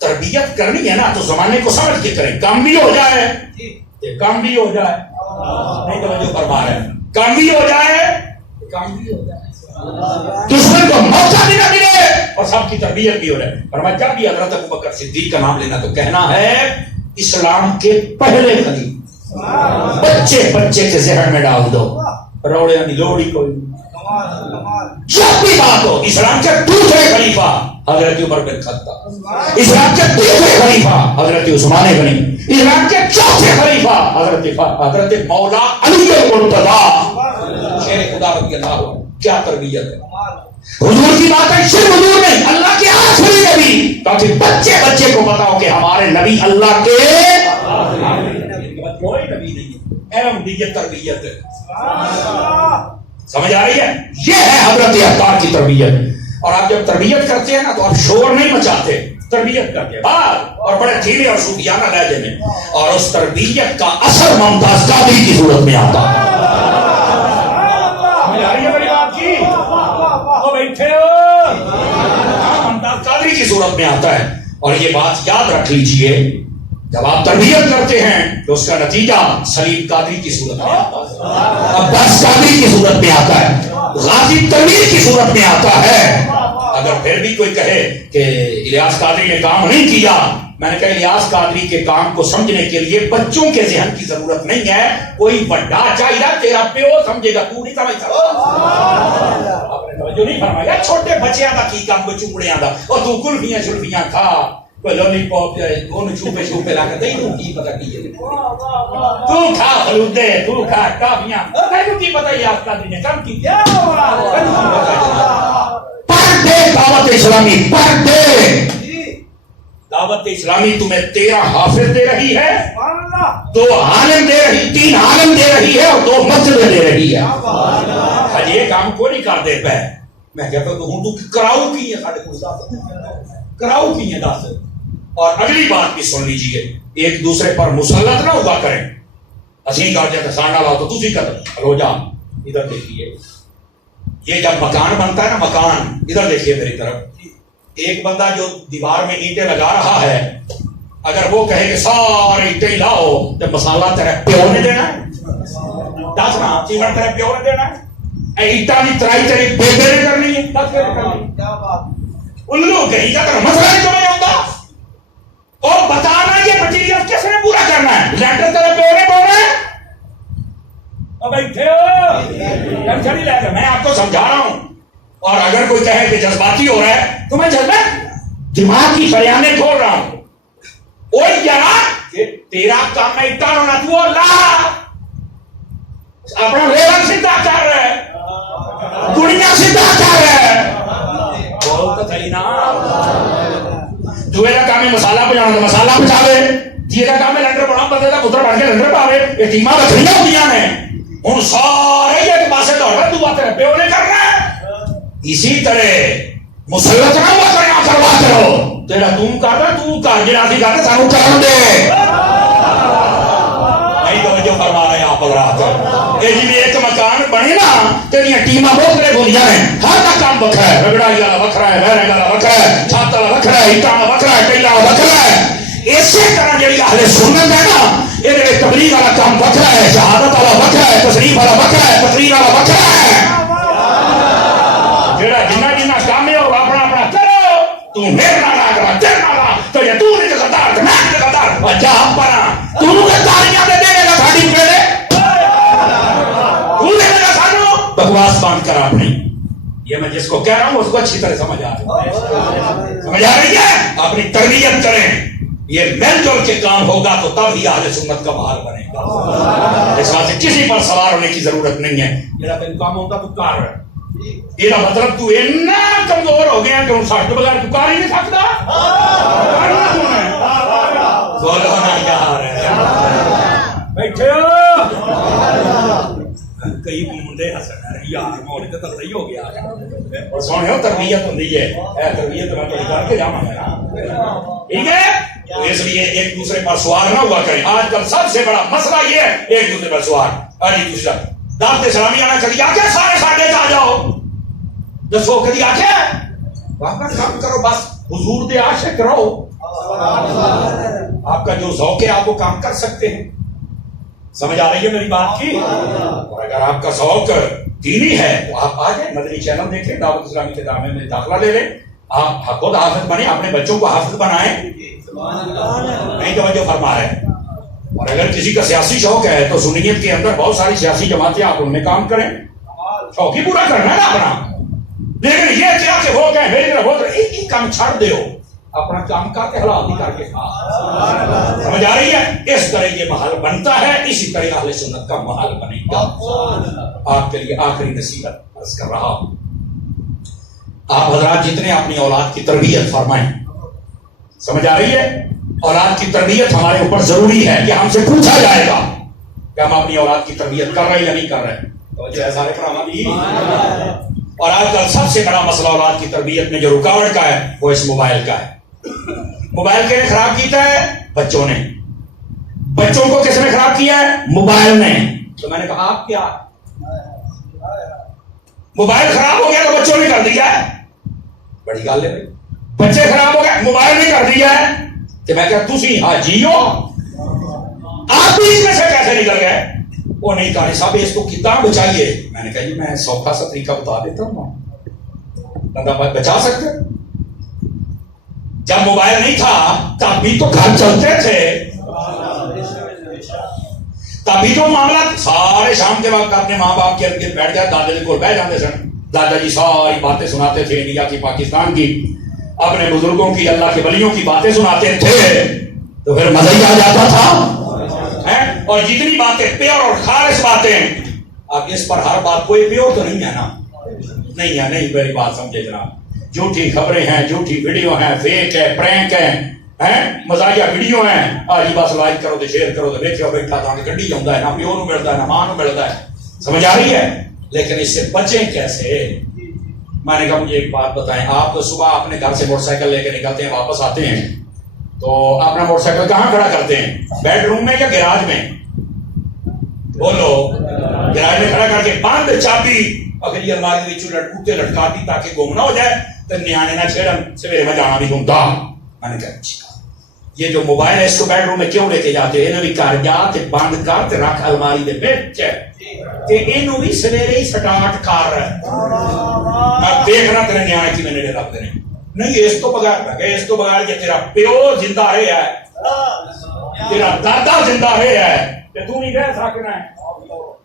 تربیت کرنی ہے نا تو زمانے کو سمجھ کے کریں، کام بھی ہو جائے، کام بھی ہو جائے، نہیں توجہ فرما رہے ہیں، کام بھی ہو جائے، کام بھی ہو جائے، دشمن کو موقع بھی نہ ملے اور سب کی تربیت بھی ہو رہا ہے. فرمایا جب بھی حضرت ابوبکر صدیق کا نام لینا تو کہنا ہے اسلام کے پہلے خلیفہ. بچے کے ذہن میں ڈال دو روڑے نہیں لوڑی کوئی. جب بھی بات ہو اسلام کے دوسرے خلیفہ حضرت عمر بن خطاب، اسلام کے تیسرے خلیفہ حضرت عثمان غنی، اسلام کے چوتھے خلیفہ حضرت مولا علی المرتضی شیر خدا رضی اللہ عنہ. کیا تربیت ہے حضور کی بات ہے، صرف حضور نہیں اللہ کے آخری نبی، تاکہ بچے کو بتاؤ کہ ہمارے نبی اللہ کے کوئی نبی نہیں ہے. احمدیت تربیت ہے. سمجھ آ رہی ہے؟ یہ ہے حضرت عطار کی تربیت. اور آپ جب تربیت کرتے ہیں نا تو آپ شور نہیں مچاتے، تربیت کرتے ہیں بات اور بڑے دھیرے اور صوفیانہ لہجے میں، اور اس تربیت کا اثر ممتاز قادری کی صورت میں آتا ہے. سمجھ آ رہی ہے بڑی بات کی؟ وہ بیٹھے ہو ممتاز قادری کی صورت میں آتا ہے. اور یہ بات یاد رکھ لیجئے، جب آپ تربیت کرتے ہیں تو اس کا نتیجہ سلیم قادری کی صورت میں آتا ہے، عباس قادری کی صورت میں آتا ہے، غازی تنویر کی صورت میں آتا ہے. اگر پھر بھی کوئی کہے کہ الیاس قادری نے کام نہیں کیا، میں نے کہا الیاس قادری کے کام کو سمجھنے کے لیے بچوں کے ذہن کی ضرورت نہیں ہے، کوئی بڑا چاہیے تیرا پیو سمجھے گا، تو نہیں سمجھ سکتا. آپ نے توجہ نہیں فرمایا، چھوٹے بچیاں دا کی کام کو چوڑیاں دا، اور تو کلفیاں شلفیاں کھا، کوئی لولی پاپ دونوں چھوپے لا کر دے دوں کی پتہ کی ہے. تو کھا فلودے، تو کھا ٹافیاں، تینوں کی پتہ الیاس قادری نے کام کی. پڑھ دے دعوت اسلامی، پڑھ دے دعوت اسلامی. تمہیں 13 حافظ دے رہی ہے، 2 عالم دے رہی، 3 عالم دے رہی ہے، اور 2 مسجد دے رہی ہے. آج یہ کام کو نہیں کر دے پہ. میں کہتا ہوں تو کراؤ کی ہے، ساڑھے کو کراؤ کی ہے 10. اور اگلی بات بھی سن لیجئے، ایک دوسرے پر مسلط نہ ہوا کریں. اسی کہا جاتا سانڈا لاؤ تو تسی کر ہلو جا ادھر دیکھیے. یہ جب مکان بنتا ہے نا، مکان ادھر دیکھیے میری طرف، ایک بندہ جو دیوار میں اینٹیں لگا رہا ہے، اگر وہ کہے کہ سارے اینٹیں لاؤ تو مسالہ تیرے پیو نے دینا ہے، دس نا چیمٹ تیرے پیو نے دینا ہے، اینٹاں کی ترائی تیری بیٹے نے کرنی ہے، دس کے کرنی ہے. الو کہیں کا تو مسئلہ نہیں سمجھ آتا. اور بتانا یہ مٹیریل کس نے پورا کرنا ہے، لینڈر تیرے پیو نے بونا ہے. اب بیٹھے ہو ٹینشن نہیں لے کر میں آپ کو سمجھا رہا ہوں. اور اگر کوئی کہے کہ جذباتی ہو رہا ہے تو میں دماغ کی شریانیں کھول رہا ہوں. وہ یار تیرا کام میں اٹھا ہونا، تو اللہ اپنا لیول سیدھا کر رہا ہے، دنیا سیدھا کر رہا ہے. بول تو صحیح نا. دوے کا کام ہے مسالہ پہنچانا تو مسالہ پہنچاوے، جی کا کام ہے لینڈر بنا بندے کا پتر بن کے لینڈر پاوے. یہ ٹیماں بکھریاں ہوئی نے ہوں سارے ایک پاسے دوڑ رہا، تو تیرے پیو نے کرنا ہے. اسی طرح مسلط نہ ہوا کرنا کروا کرو، تیرا تم کرنا تو کر جنازی کرنا سانو کرن دے. نہیں توجہ فرما رہے آپ حضرات. یہ جی ایک مکان بنے نا تیریا ٹیماں بہت طرح ہوندیاں نے، ہر کا کام وکھرا ہے، رگڑائی والا وکھرا ہے، ویرنگ والا وکھرا ہے، چھت والا وکھرا ہے، اینٹاں والا وکھرا ہے، ٹیلا والا وکھرا ہے. اسی طرح جڑی اہل سنت ہے نا، یہ تبلیغ والا کام وکھرا ہے، شہادت والا وکھرا ہے، تشریف والا وکھرا ہے، تقریر والا وکھرا ہے. جڑا جنہ کام ہے وہ اپنا اپنا کرو. تو میرے نال آ کر تیرے نال آ تو یہ تو نہیں جگدار تے میں جگدار. اچھا پرا تو نو تاریاں دے دے گا ساڈی پیڑے، تو دے گا سانو. بکواس بند کر اپنی. یہ میں جس کو کہہ رہا ہوں اس کو اچھی طرح سمجھ آ رہی ہے. اپنی تربیت کریں. یہ مل جل کے کام ہوگا تو تب ہی اہل سنت کا محل بنے گا. اس واسطے کسی پر سوار ہونے کی ضرورت نہیں ہے. میرا تین کام ہوتا تو کار ہے. یہ مطلب تو اتنا کمزور ہو گیا کہ سٹ بغیر تو کار ہی نہیں سکتا. بولو نا یار. بیٹھے کئی منڈے ہسن یار مول تو صحیح ہو گیا. اور سونے تربیت ہوتی ہے، تربیت میں تو کر کے جاؤں گا. ٹھیک ہے، اس لیے ایک دوسرے پر سوار نہ ہوا کریں. آج کل سب سے بڑا مسئلہ یہ ہے ایک دوسرے پر سوار. آج دوسرا دعوت اسلامی آنا چلی آ کے سارے ساڈے آ جاؤ، دسو کدی آ کے واپس کام کرو، بس حضور دے عاشق رہو. آپ کا جو ذوق ہے آپ وہ کام کر سکتے ہیں. سمجھ آ رہی ہے میری بات کی؟ اور اگر آپ کا ذوق دینی ہے تو آپ آ جائیں، مدنی چینل دیکھیں، دعوت اسلامی کے دامن میں داخلہ لے لیں. آپ خود حافظ بنے, اپنے بچوں کو حافظ بنائیں. نہیں توجہ فرما رہے ہیں. اور اگر کسی کا سیاسی شوق ہے تو سنیت کے اندر بہت ساری سیاسی جماعتیں, آپ ان میں کام کریں, شوق ہی پورا کرنا ہے نا اپنا. لیکن یہ کیا کہ وہ کہیں میری طرف ہوتا ایک ہی کام چھڑ دے ہو, اپنا کام کر کے حلال بھی کر کے کھا. سمجھ آ رہی ہے؟ اس طرح یہ محل بنتا ہے, اسی طرح اہل سنت کا محل بنے گا. آپ کے لیے آخری نصیحت عرض کر رہا ہوں, آپ حضرات جتنے اپنی اولاد کی تربیت فرمائیں. سمجھ آ رہی ہے؟ اولاد کی تربیت ہمارے اوپر ضروری ہے کہ ہم سے پوچھا جائے گا کہ ہم اپنی اولاد کی تربیت کر رہے ہیں یا نہیں کر رہے ہیں. تو جو ہے سارے کرام. اور آج کل سب سے بڑا مسئلہ اولاد کی تربیت میں جو رکاوٹ کا ہے وہ اس موبائل کا ہے. موبائل کس نے خراب کیا ہے؟ بچوں نے. بچوں کو کس نے خراب کیا ہے؟ موبائل نے. تو میں نے کہا آپ کیا, موبائل خراب ہو گیا تو بچوں نے کر دیا ہے. بڑی گل ہے, بچے خراب ہو گئے موبائل نے کر دیا ہے. کہ میں کہا تسی ہاں جیو, آپ بھی اس میں سے کیسے نکل گئے؟ وہ نہیں کہا صاحب اس کو کتنا بچائیے. میں نے کہا جی میں سوکھا سا طریقہ بتا دیتا ہوں, بندہ بچا سکتے. جب موبائل نہیں تھا تب بھی تو گھر چلتے تھے, تبھی تو معاملہ سارے شام کے وقت اپنے ماں باپ کے ارد گرد بیٹھ جائے, دادا جی کو بیٹھ جاتے سن, دادا جی ساری باتیں سناتے تھے, انڈیا کی, پاکستان کی, اپنے بزرگوں کی, اللہ کے ولیوں کی باتیں سناتے تھے. تو پھر مزہ ہی آ جاتا تھا. اور جتنی باتیں پیور اور خالص باتیں, اب اس پر ہر بات کوئی پیور تو نہیں ہے نا, نہیں ہے, نہیں میری بات سمجھے جناب. جھوٹی خبریں ہیں, جھوٹی ویڈیو ہیں, فیک ہے, پرینک ہے, مزاحیہ ویڈیو ہیں. آج بس لائک کرو تو شیئر کرو تو دیکھو بیٹھا تھا گڈی جاتا ہے, نہ پیو نو ملتا ہے نہ ماں نو ملتا ہے. سمجھ آ رہی ہے؟ لیکن اس سے بچیں کیسے؟ میں نے کہا مجھے ایک بات بتائیں, آپ تو صبح اپنے گھر سے موٹر سائیکل لے کے نکلتے ہیں, واپس آتے ہیں تو اپنا موٹر سائیکل کہاں کھڑا کرتے ہیں؟ بیڈ روم میں یا گیراج میں؟ بولو. گیراج میں کھڑا کر کے بند چابی اگر یہ الماری کتے لٹکا دی تاکہ گم نہ ہو جائے تو نیانے نہ چھیڑن, سویرے میں جانا بھی گھومتا. میں نے کہا اچھا یہ جو موبائل ہے اس کو بیڈ روم میں کیوں لے کے جاتے؟ انہوں بھی کر جا تے بند کر تے رکھ الماری دے وچ تے انہوں بھی سویرے ہی سٹارٹ کر. اب دیکھنا تیرے نیانے کی میرے رب دے نہیں اس تو بغیر لگے, اس تو بغیر کہ تیرا پیو زندہ رہے ہے, تیرا دادا زندہ رہے ہے کہ تو نہیں رہ سکنا ہے.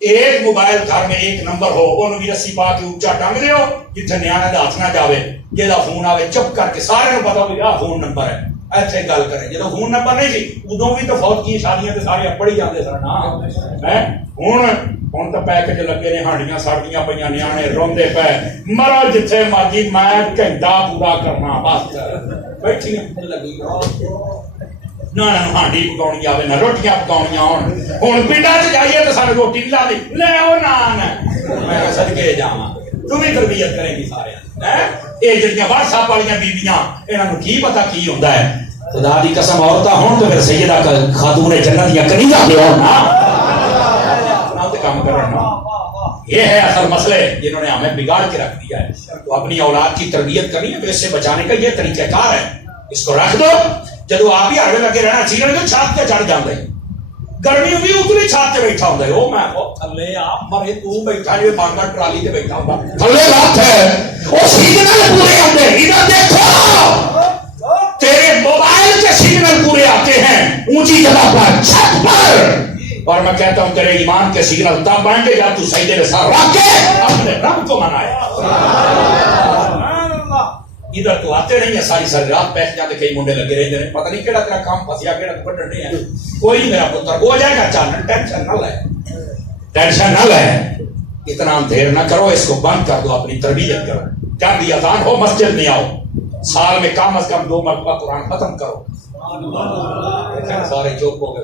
ایک موبائل گھر میں ایک نمبر ہو, انہوں بھی رسی پا کے اونچا ٹنگ دیو جتنے نیانے دا ہاتھ نہ جاوے, جہاں فون آوے چپ کر کے سارے کو پتا بھی آ فون نمبر ہے, ایسے گل کریں. جب فون نمبر نہیں سی ادو بھی تو فوت کی شادیاں تے سارے پڑھی جاتے سن نا. ہوں تو پیکج لگے نے, ہانڈیاں سڑدیاں پہ, نیانے روندے پے, مرو جتھے مرضی, میں گھنٹہ پورا کرنا بس بیٹھی لگی نہ ہانڈی پکاؤنی آئے نہ روٹیاں پکاؤنیاں ہون. ہوں پنڈا چ جائیے تو سارے روٹی بھی لا دی لے آؤ نان, میں سدکے جاواں تو بھی تربیت کریں گی سارے. یہ جڑیاں واٹس ایپ والی بیبیاں انہوں کی پتا کی ہوتا ہے. خدا دی قسم عورتیں ہون تو پھر سیدہ خاتون جنت دیا کنیزاں دے ہون نا, کام کرنا. یہ ہے اصل مسئلے جنہوں نے ہمیں بگاڑ کے رکھ دیا ہے. تو اپنی اولاد کی تربیت کرنی ہے تو اس سے بچانے کا یہ طریقہ کار ہے. اس کو رکھ دو, جدو آپ ہی ہر لگے رہنا چیلن تو چھات پہ چڑھ جاتا ہے, گرمی بھی اتنی چھات پہ بیٹھا ہوتا ہے. وہ میں تھلے آپ مرے تو بیٹھا جو بانگا ٹرالی تے بیٹھا ہوتا تھلے بات ہے. وہ سیگنل پورے آتے ہیں, ادھر دیکھو تیرے موبائل کے سیگنل پورے آتے ہیں اونچی جگہ پر چھت پر. اور میں کہتا ہوں تیرے ایمان کے سیگنل تب بائیں گے جب تو سجدے میں سر رکھ کے اپنے رب کو منائے. ادھر تو آتے نہیں ہے, ساری ساری رات بیٹھ جاتے, کئی منڈے لگے رہتے ہیں, پتہ نہیں کیڑا تیرا کام پھسیا کیڑا تو پڑھنے ہیں. کوئی نہیں میرا پتر ہو جائے گا چانن, ٹینشن نہ لے, ٹینشن نہ لے. اتنا دیر نہ کرو, اس کو بند کر دو, اپنی تربیت کرو. جب بھی اذان ہو مسجد میں آؤ, سال میں کم از کم 2 مرتبہ قرآن ختم کرو. سارے چوپ ہو گئے.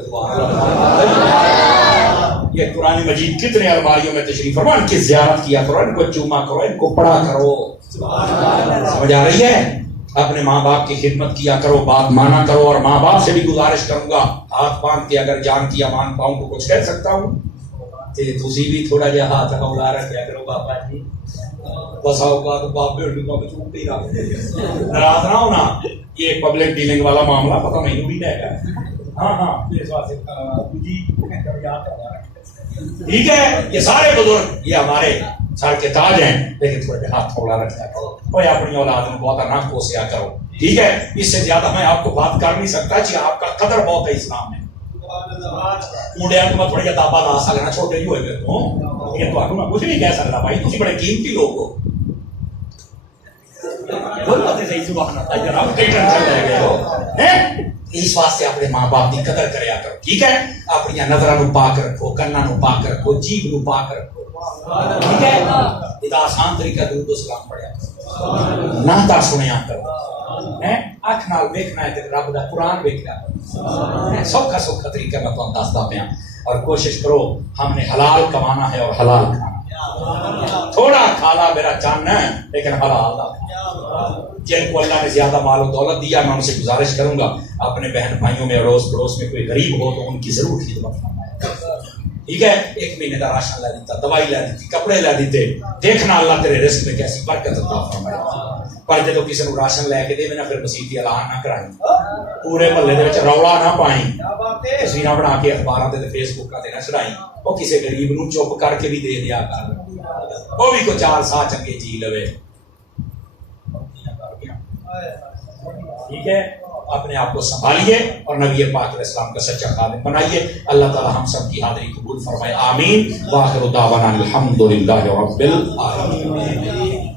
یہ قرآن مجید کتنے الماریوں میں تشریف فرما, ان کی زیارت کیا کرو, ان کو چوما کرو, ان کو پڑھا کرو. سمجھ آ رہی ہے؟ اپنے ماں باپ کی خدمت کیا کرو, بات مانا کرو. اور ماں باپ سے بھی گزارش کروں گا, ہاتھ باندھ کے اگر جان کی امان پاؤں تو کچھ کہہ سکتا ہوں کہ تسی بھی تھوڑا جہا ہاتھ ہولا رکھا کرو بابا جی. بس اوقات بابے ناراض نہ ہونا, یہ پبلک ڈیلنگ والا معاملہ پتہ نہیں بھی رہے گا. ہاں ہاں ٹھیک ہے. یہ سارے بزرگ یہ ہمارے سر کے تاج ہیں لیکن تھوڑے ہاتھ تھوڑا رکھا کرو، کوئی اپنی اولاد میں بہت نہ کوسیا کرو، ٹھیک ہے؟ اس سے زیادہ میں آپ کو بات کر نہیں سکتا جی، آپ کا قدر بہت ہے اسلام میں. منڈیا تو میں تھوڑی کتاباں لا سکنا، چھوٹے ہی ہوئے تو یہ تو میں کچھ نہیں کہہ سکتا بھائی، تھی بڑے قیمتی لوگ ہو. اس واسطے اپنے ماں باپ کی قدر کریا کرو، ٹھیک ہے؟ اپنی نظروں کو پاک رکھو، کنا نو پاک رکھو، جیب نو پاک رکھو، ٹھیک ہے؟ یہ آسان طریقہ درود و سلام پڑھیا کرو، نعتاں سنیا کرو، اکھ نال ویکھنا ہے تے رب دا قرآن ویکھنا ہے، سوکھا سوکھا طریقہ میں تمہیں دسدا پیا. اور کوشش کرو ہم نے حلال کمانا ہے اور حلال کھانا ہے. تھوڑا کھالا میرا چان ہے لیکن حلال دا. جن کو اللہ نے زیادہ مال و دولت دیا میں ان سے گزارش کروں گا اپنے بہن بھائیوں میں اڑوس پڑوس میں کوئی غریب ہو تو ان کی ضرور خدمت فرمائے، ٹھیک ہے؟ 1 مہینے کا راشن لے دیتا، دوائی لے دیتی، کپڑے لے دیتے، دیکھنا اللہ تیرے رزق میں کیسی برکت عطا فرمائے. پر جدو کسی کو راشن لے کے دے میں پھر مسیتی اعلان نہ کرائیں، پورے محلے دے وچ رولا نہ پائیں، تصویراں بنا کے اخباراں تے فیس بک تے نہ چڑھائیں. وہ کسی غریب نو چپ کر کے بھی دے دیا کر، وہ بھی کو 4 سال چنگے جی لوے، ٹھیک ہے؟ اپنے آپ کو سنبھالیے اور نبی پاک علیہ السلام کا سچا خادم بنائیے. اللہ تعالی ہم سب کی حاضری قبول فرمائے، آمین. وآخر دعوانا الحمدللہ رب العالمین.